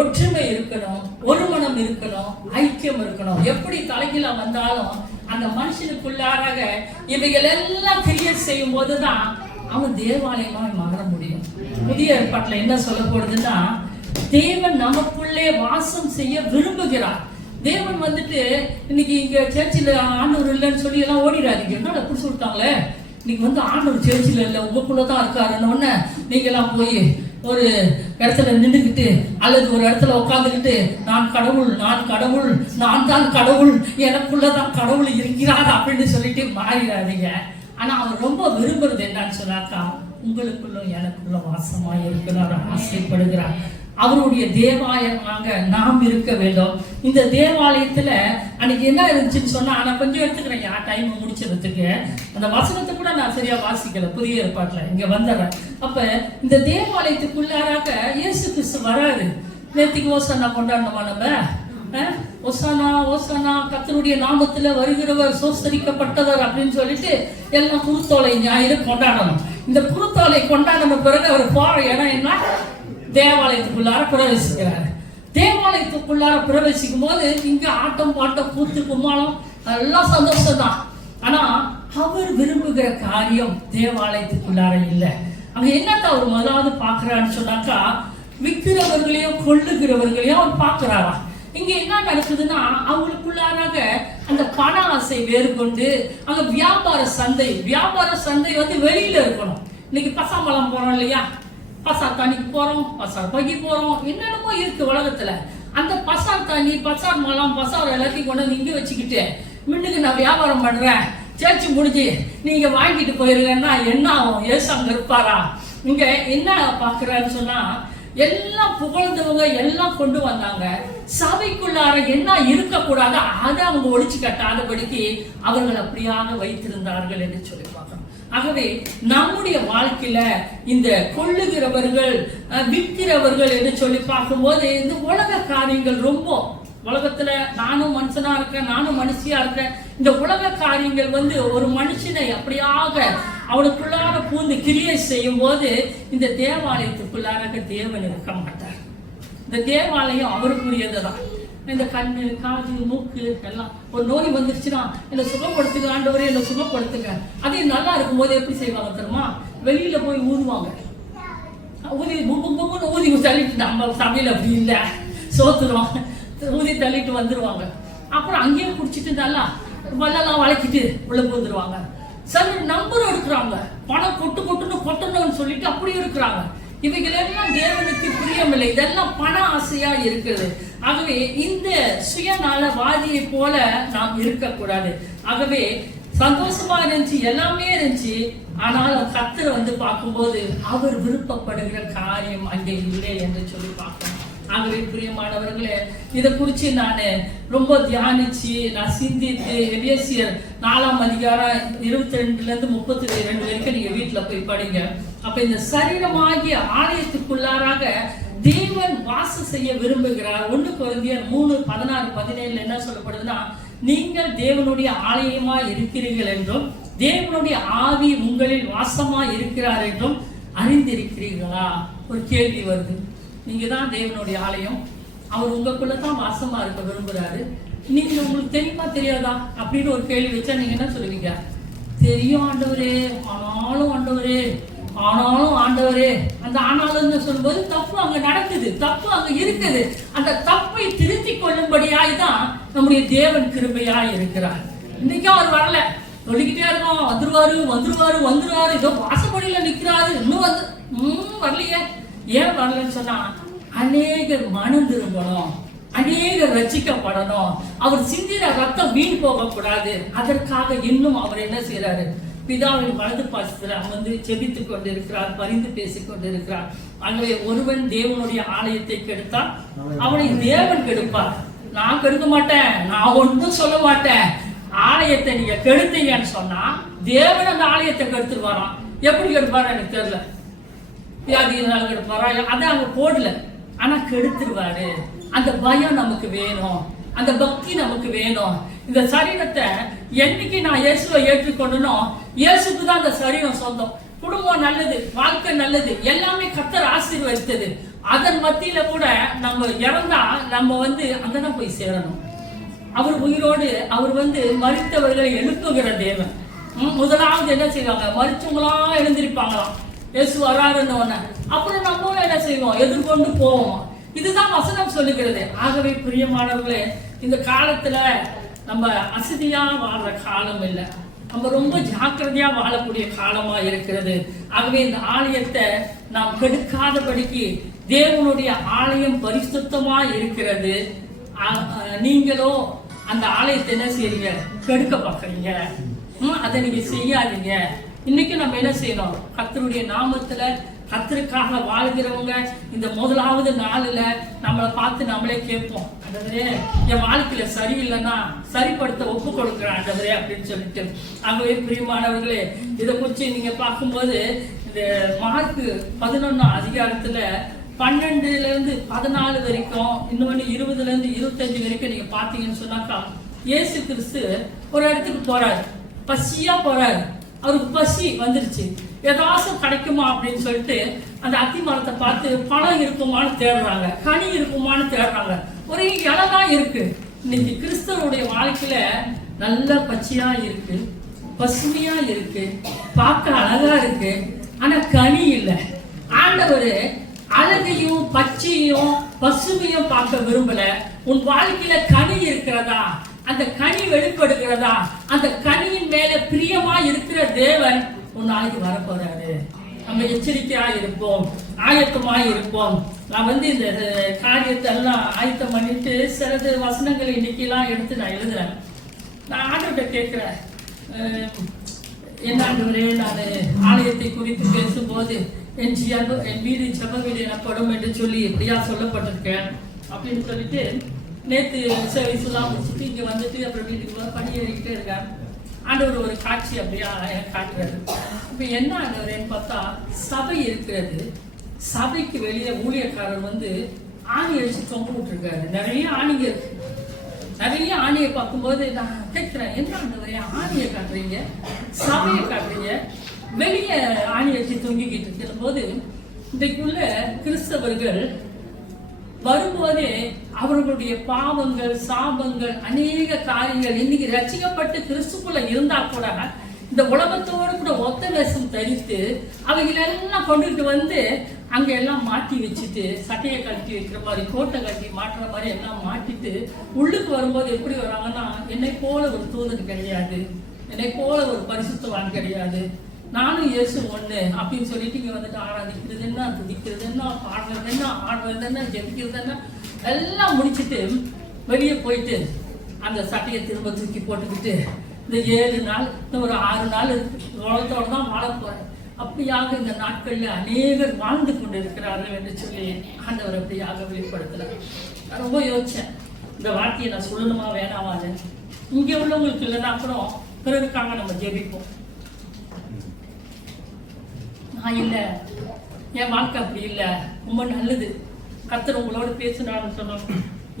ஒற்றுமை இருக்கணும், ஒரு மனம் இருக்கணும், ஐக்கியம் இருக்கணும். எப்படி தலைகீழ வந்தாலும் அந்த மனுஷனுக்குள்ளாக இவைகள் எல்லாம் கிரியேட் செய்யும் போதுதான் அவன் தேவாலயமாய் மாற முடியும். புதிய ஏற்பாட்டுல என்ன சொல்லப்படுதுன்னா, தேவன் நமக்குள்ளே வாசம் செய்ய விரும்புகிறார். தேவன் வந்துட்டு இன்னைக்கு இங்க சர்ச்சில் ஆண்டவர் இல்லைன்னு சொல்லி எல்லாம் ஓடிடாதீங்க. என்னோட அப்படி சொல்லிட்டாங்களே, இன்னைக்கு வந்து ஆண்டவர் சர்ச்சில் இல்லை உங்களுக்குள்ளதான் இருக்காருன்னு உடனே நீங்க எல்லாம் போய் ஒரு இடத்துல நின்றுக்கிட்டு அல்லது ஒரு இடத்துல உட்காந்துக்கிட்டு நான் கடவுள் நான் தான் கடவுள் எனக்குள்ளதான் கடவுள் இருக்கிறார் அப்படின்னு சொல்லிட்டு மாறிடாதீங்க. ஆனா அவர் ரொம்ப விரும்புறது என்னன்னு சொன்னாக்கா, உங்களுக்குள்ளும் எனக்குள்ள வாசமா இருக்கிறார், ஆசைப்படுகிறார். அவருடைய தேவாலயமாக நாம் இருக்க வேண்டும். இந்த தேவாலயத்துல அன்னைக்கு என்ன இருந்துச்சுன்னு சொன்னா, நான் கொஞ்சம் எடுத்துக்கிறேன் டைம் முடிச்சதுக்கு. அந்த வசனத்தை கூட நான் சரியா வாசிக்கல புதிய ஏற்பாட்டுல, இங்க வந்துடுறேன். அப்ப இந்த தேவாலயத்துக்குள்ளாராக இயேசு கிறிஸ்து வராரு. நேற்றுக்கு ஓசானா கொண்டாடணுமா நம்ம? ஓசானா ஓசானா கர்த்தருடைய நாமத்துல வருகிறவர் சோஸ்தரிக்கப்பட்டவர் அப்படின்னு சொல்லிட்டு எல்லாம் குருத்தோலை ஞாயிறு கொண்டாடணும். இந்த குருத்தோலை கொண்டாடின பிறகு அவர் போற இடம் என்ன? தேவாலயத்துக்குள்ளார பிரவேசிக்கிறாரு. தேவாலயத்துக்குள்ளார பிரவேசிக்கும் போது இங்க ஆட்டம் பாட்டம் கூத்து கும்மாளம் எல்லாம் சந்தோஷம் தான். ஆனா அவர் விரும்புகிற காரியம் தேவாலயத்துக்குள்ளார இல்லை. அங்க என்னத்த அவர் முதலாவது பாக்குறான்னு சொன்னாக்கா, விற்கிறவர்களையும் கொள்ளுகிறவர்களையும் அவர் பாக்குறாரா. இங்க என்ன நடக்குதுன்னா, அவங்களுக்குள்ளாராக அந்த பண ஆசை வேறு கொண்டு அங்க வியாபார சந்தை வந்து வெளியில இருக்கணும். இன்னைக்கு பசாமலம் போறோம் இல்லையா, பசார் தண்ணிக்கு போறோம், பசார் பகி போறோம், என்னென்னமோ இருக்கு உலகத்துல. அந்த பசார் தண்ணி பசார் மலம் பசார் எல்லாத்தையும் கொண்டு வந்து இங்க வச்சுக்கிட்டு மின்னுக்கு நான் வியாபாரம் பண்றேன், சேர்ச்சி முடிஞ்சு நீங்க வாங்கிட்டு போயிருங்கன்னா என்ன ஆகும்? ஏசு அங்க இருப்பாரா? இங்க என்ன பாக்குறாருன்னு சொன்னா, எல்லாம் புகழ்ந்தவங்க எல்லாம் கொண்டு வந்தாங்க. சபைக்குள்ளார என்ன இருக்கக்கூடாது அதை அவங்க ஒழிச்சு கட்டாதபடிக்கு அவர்கள் அப்படியாக வைத்திருந்தார்கள் என்று சொல்லி பார்க்கணும். ஆகவே நம்முடைய வாழ்க்கையில இந்த கொள்ளுகிறவர்கள் விற்கிறவர்கள் என்று சொல்லி பார்க்கும்போது இந்த உலக காரியங்கள் ரொம்ப உலகத்துல நானும் மனுஷனா இருக்கேன், நானும் மனுஷியா இருக்கேன். இந்த உலக காரியங்கள் வந்து ஒரு மனுஷனை அப்படியாக அவனுக்குள்ளார பூந்து கிரியை செய்யும் போது இந்த தேவாலயத்துக்குள்ளார தேவன் இருக்க மாட்டார். இந்த தேவாலயம் அவருக்குரியதுதான். இந்த கண்ணு காது மூக்கு எல்லாம் ஒரு நோய் வந்துருச்சுன்னா என்னை சுகப்படுத்துங்க ஆண்டவரே, என்னை சுகப்படுத்துங்க. அதே நல்லா இருக்கும் போது எப்படி செய்வாங்க தெரியுமா? வெளியில போய் ஊதுவாங்க. ஊதி தள்ளிட்டு, நம்ம சமையல் அப்படி இல்லை, சோத்துருவாங்க, ஊதி தள்ளிட்டு வந்துருவாங்க. அப்புறம் அங்கேயே குடிச்சிட்டு நல்லா வல்லெல்லாம் வளைக்கிட்டு உள்ள போந்துருவாங்க. சில நம்பரும் இருக்கிறாங்க, பணம் கொட்டணும்னு சொல்லிட்டு அப்படி இருக்கிறாங்க. இவைகள் எல்லாம் தேவனுக்கு பிரியமில்லை. இதெல்லாம் பண ஆசையா இருக்குது. ஆகவே இந்த சுயநலவாதியை போல நாம் இருக்கக்கூடாது. ஆகவே சந்தோஷமா இருந்துச்சு, எல்லாமே இருந்துச்சு. ஆனாலும் கர்த்தர் வந்து பார்க்கும்போது அவர் விருப்பப்படுகிற காரியம் அங்கே இல்லை என்று சொல்லி பார்க்கணும். ஆகவே பிரியமானவர்களே, இதை குறித்து நான் ரொம்ப தியானிச்சு நான் சிந்தித்து எபேசியர் 4ஆம் அதிகாரம் 22 to 32 வரைக்கும் நீங்க வீட்டுல போய் படிங்க. அப்ப இந்த சரீரமாகிய ஆலயத்துக்குள்ளாராக தேவன் வாசம் செய்ய விரும்புகிறார். 1 கொரிந்தியர் 3:16-17 என்ன சொல்லப்படுதுன்னா, நீங்கள் தேவனுடைய ஆலயமா இருக்கிறீர்கள் என்றும் தேவனுடைய ஆவி உங்களில் வாசமா இருக்கிறார் என்றும் அறிந்திருக்கிறீர்களா? ஒரு கேள்வி வருது. நீங்க தான் தேவனுடைய ஆலயம், அவர் உங்களுக்குள்ளதான் வாசமா இருக்க விரும்புறாரு. நீங்க உங்களுக்கு தெரியுமா தெரியாதா அப்படின்னு ஒரு கேள்வி வச்சா நீங்க என்ன சொல்லுவீங்க? தெரியும் ஆண்டவரே, ஆனாலும் ஆண்டவரே. அந்த ஆனாலும் சொல்லும்போது தப்பு அங்க நடக்குது, தப்பு அங்க இருக்குது. அந்த தப்பை திருத்திக் கொள்ளும்படியாய் தான் நம்முடைய தேவன் கிருபையாய் இருக்கிறார். இன்னைக்கும் அவர் வரல, சொல்லிக்கிட்டே இருக்கோம், வந்துருவாரு, இதோ வாசப்படியில நிக்கிறாரு, இன்னும் வரலையே. ஏன் வரலன்னு சொன்னா, அநேகர் மனம் திரும்பணும், அநேகர் ரட்சிக்கப்படணும், அவர் சிந்தின ரத்தம் வீண் போக கூடாது. அதற்காக இன்னும் அவர் என்ன செய்யறாரு? பிதாவின் வலது பாசத்துல அமர்ந்து செபித்துக் கொண்டிருக்கிறார், பரிந்து பேசிக் கொண்டிருக்கிறார். ஆகவே ஒருவன் தேவனுடைய ஆலயத்தை கெடுத்தால் அவனை தேவன் கெடுப்பார். நான் கெடுக்க மாட்டேன், நான் ஒன்றும் சொல்ல மாட்டேன். ஆலயத்தை நீங்க கெடுத்தீங்கன்னு சொன்னா தேவன் அந்த ஆலயத்தை கெடுத்துருவாராம். எப்படி கெடுப்பாரு எனக்கு தெரியல, வியாதியினால கெடுப்பாரா அதான் அங்க போடல, ஆனா கெடுத்துருவாரு. அந்த பயம் நமக்கு வேணும், அந்த பக்தி நமக்கு வேணும். இந்த சரீரத்தை என்னைக்கு நான் இயேசுவை ஏற்றுக்கொண்டனோ, இயேசுக்கு தான் அந்த சரீரம் சொந்தம். குடும்பம் நல்லது, வாழ்க்கை நல்லது, எல்லாமே கர்த்தர் ஆசீர்வதித்தது. அதன் மத்தியில கூட நம்ம இறந்தா நம்ம அங்கதான் போய் சேரணும். அவர் உயிரோடு, அவர் மரித்தவர்களை எழுப்புகிற தேவன். முதலாவது என்ன செய்வாங்க, மரிச்சவங்களாம் எழுந்திருப்பாங்களாம் இயேசு வராருன்னு உடனே. அப்புறம் நம்மளும் என்ன செய்வோம், எதிர்கொண்டு போவோம். இதுதான் வசனம் சொல்லுகிறது. ஆகவே பிரியமானவர்களே, இந்த காலத்துல நம்ம அசதியா வாழ்ற காலம் இல்லை, நம்ம ரொம்ப ஜாக்கிரதையா வாழக்கூடிய காலமா இருக்கிறது. ஆகவே இந்த ஆலயத்தை நாம் கெடுக்காதபடிக்கு, தேவனுடைய ஆலயம் பரிசுத்தமா இருக்கிறது. நீங்களோ அந்த ஆலயத்தை என்ன செய்றீங்க, கெடுக்க பார்க்கறீங்க. அதை நீங்க செய்யாதீங்க. இன்னைக்கு நம்ம என்ன செய்யணும், கர்த்தருடைய நாமத்துல கர்த்தருக்காக வாழ்கிறவங்க இந்த முதலாவது நாளில் நம்மளை பார்த்து நம்மளே கேட்போம், ஆண்டவரே என் வாழ்க்கையில சரியில்லைன்னா சரிப்படுத்த ஒப்பு கொடுக்குறேன் ஆண்டவரே அப்படின்னு சொல்லிட்டு. ஆகவே பிரியமானவர்களே, இதை குறித்து நீங்க பார்க்கும்போது இந்த மார்க்கு 11ஆம் அதிகாரத்துல 12-14 வரைக்கும், இன்னொன்று 20-25 வரைக்கும் நீங்க பார்த்தீங்கன்னு சொன்னாக்கா, இயேசு கிறிஸ்து ஒரு இடத்துக்கு போறாரு, பசியா போறாரு. அவருக்கு பசி வந்துருச்சு, ஏதாச்சும் கிடைக்குமா அப்படின்னு சொல்லிட்டு அந்த அத்தி மரத்தை பார்த்து பழம் இருக்குமான்னு தேடுறாங்க, கனி இருக்குமான்னு தேடுறாங்க. ஒரே இலதான் இருக்கு. இன்னைக்கு கிறிஸ்தவருடைய வாழ்க்கையில நல்ல பச்சையா இருக்கு, பசுமையா இருக்கு, பார்க்க அழகா இருக்கு, ஆனா கனி இல்லை. ஆண்டவர் அழகையும் பச்சையும் பசுமையும் பார்க்க விரும்பல. உன் வாழ்க்கையில கனி இருக்கிறதா, அந்த கனி வெளிப்படுகிறதா, அந்த கனியின் மேல பிரியமா இருக்கிற தேவன் ஒரு நாளைக்கு வரப்போறாரு. நம்ம எச்சரிக்கையா இருப்போம், ஆயத்தமா இருப்போம். நான் இந்த காரியத்தை எல்லாம் ஆயத்தம் பண்ணிட்டு சிலது வசனங்களை இன்னைக்கு எல்லாம் எடுத்து நான் எழுதுறேன். நான் ஆண்டவர்கிட்ட கேட்கிறேன், என்ன ஆண்டவரே, நான் ஆலயத்தை குறித்து பேசும்போது என் வீடு ஜெப வீடு எனப்படும் என்று சொல்லி எப்படியா சொல்லப்பட்டிருக்கேன் அப்படின்னு சொல்லிட்டு நேற்று சர்வீஸ்லாம் முடிச்சுட்டு இங்கே வந்துட்டு அப்புறம் வீட்டுக்கு பணி ஏறிக்கிட்டே இருக்கேன். ஆண்டவர் ஒரு காட்சி அப்படியா எனக்கு காட்டுறாரு. இப்போ என்ன ஆண்டவரேன்னு பார்த்தா, சபை இருக்கிறது, சபைக்கு வெளியே ஊழியக்காரர் ஆணி அடிச்சு தொங்க விட்டுருக்காரு. நிறைய ஆணிங்க இருக்கு. நிறைய ஆணியை பார்க்கும்போது நான் கேட்கிறேன், என்ன ஆண்டவரே ஆணியை காட்டுறீங்க, சபையை காட்டுறீங்க, வெளியே ஆணி அடிச்சு தொங்கிக்கிட்டு இருக்கிற போது இன்றைக்குள்ள கிறிஸ்தவர்கள் வரும்போதே அவர்களுடைய பாவங்கள், சாபங்கள், அநேக காரியங்கள், இன்னைக்கு ரட்சிக்கப்பட்டு கிறிஸ்துக்குள்ள இருந்தா கூட இந்த உலகத்தோடு கூட ஒத்த வேஷம் தரித்து அவைகளெல்லாம் கொண்டுட்டு அங்க எல்லாம் மாட்டி வச்சுட்டு, சட்டையை கட்டி வைக்கிற மாதிரி, கோட்டை கட்டி மாட்டுற மாதிரி எல்லாம் மாட்டிட்டு உள்ளுக்கு வரும்போது எப்படி வராங்கன்னா, என்னை போல ஒரு தூதன் கிடையாது, என்னை போல ஒரு பரிசுத்தவான் கிடையாது, நானும் இயேசு ஒண்ணு அப்படின்னு சொல்லிட்டு இங்க ஆராதிக்கிறது என்ன, துதிக்கிறது என்ன, பாடுறது என்ன, ஆடுறது என்ன, ஜெபிக்கிறது என்ன எல்லாம் முடிச்சுட்டு வெளியே போயிட்டு அந்த சட்டையை திரும்ப தூக்கி போட்டுக்கிட்டு இந்த 7 நாள், இன்னும் ஒரு 6 நாள் உலகத்தோட தான் வாழ போறேன். அப்படியாக இந்த நாட்கள்ல அநேகர் வாழ்ந்து கொண்டு இருக்கிறார்கள் என்று சொல்லி ஆண்டவர் அப்படியாக வெளிப்படுத்தல. நான் ரொம்ப யோசிச்சேன், இந்த வார்த்தையை நான் சொல்லணுமா வேணாமான்னு. இங்க உள்ளவங்களுக்கு இல்லைன்னா அப்புறம் பிறருக்காக நம்ம ஜெபிப்போம். நான் இல்லை, என் வாழ்க்கை அப்படி இல்லை, ரொம்ப நல்லது, கர்த்தர் உங்களோட பேசினான்னு சொன்னோம்.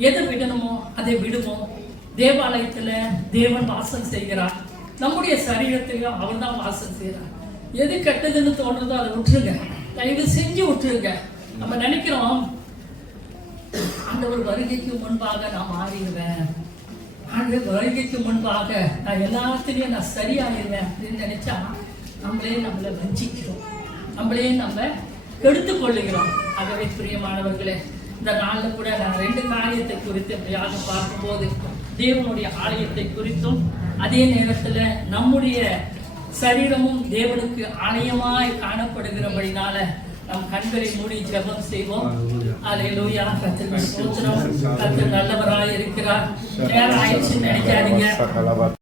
எதை விடணுமோ அதை விடுவோம். தேவாலயத்துல தேவன் வாசம் செய்கிறார், நம்முடைய சரீரத்திலையும் அவர் தான் வாசம் செய்கிறார். எது கெட்டதுன்னு தோன்றதோ அதை விட்டுருங்க, தயவு செஞ்சு விட்டுருங்க. நம்ம நினைக்கிறோம் ஆண்டவர் வருகைக்கு முன்பாக நான் மாறிடுவேன், ஆண்டவர் வருகைக்கு முன்பாக நான் எல்லாத்திலையும் நான் சரியாயிருவேன் அப்படின்னு நினைச்சா நம்மளை வஞ்சிக்கிறோம், நம்மளே நம்ம எடுத்துக் கொள்ளுகிறோம். ஆகவே பிரியமானவர்களே, இந்த நாளில் கூட நான் 2 காரியத்தை குறித்து எப்படியாக பார்க்கும்போது, தேவனுடைய ஆலயத்தை குறித்தும் அதே நேரத்தில் நம்முடைய சரீரமும் தேவனுக்கு ஆலயமாய் காணப்படுகிறபடினால நம் கண்களை மூடி ஜெபம் செய்வோம். அல்லேலூயா. கர்த்தர் ஸ்தோத்திரம். கர்த்தர் நல்லவராய் இருக்கிறார். நேரம் ஆயிடுச்சுன்னு நினைக்காதீங்க.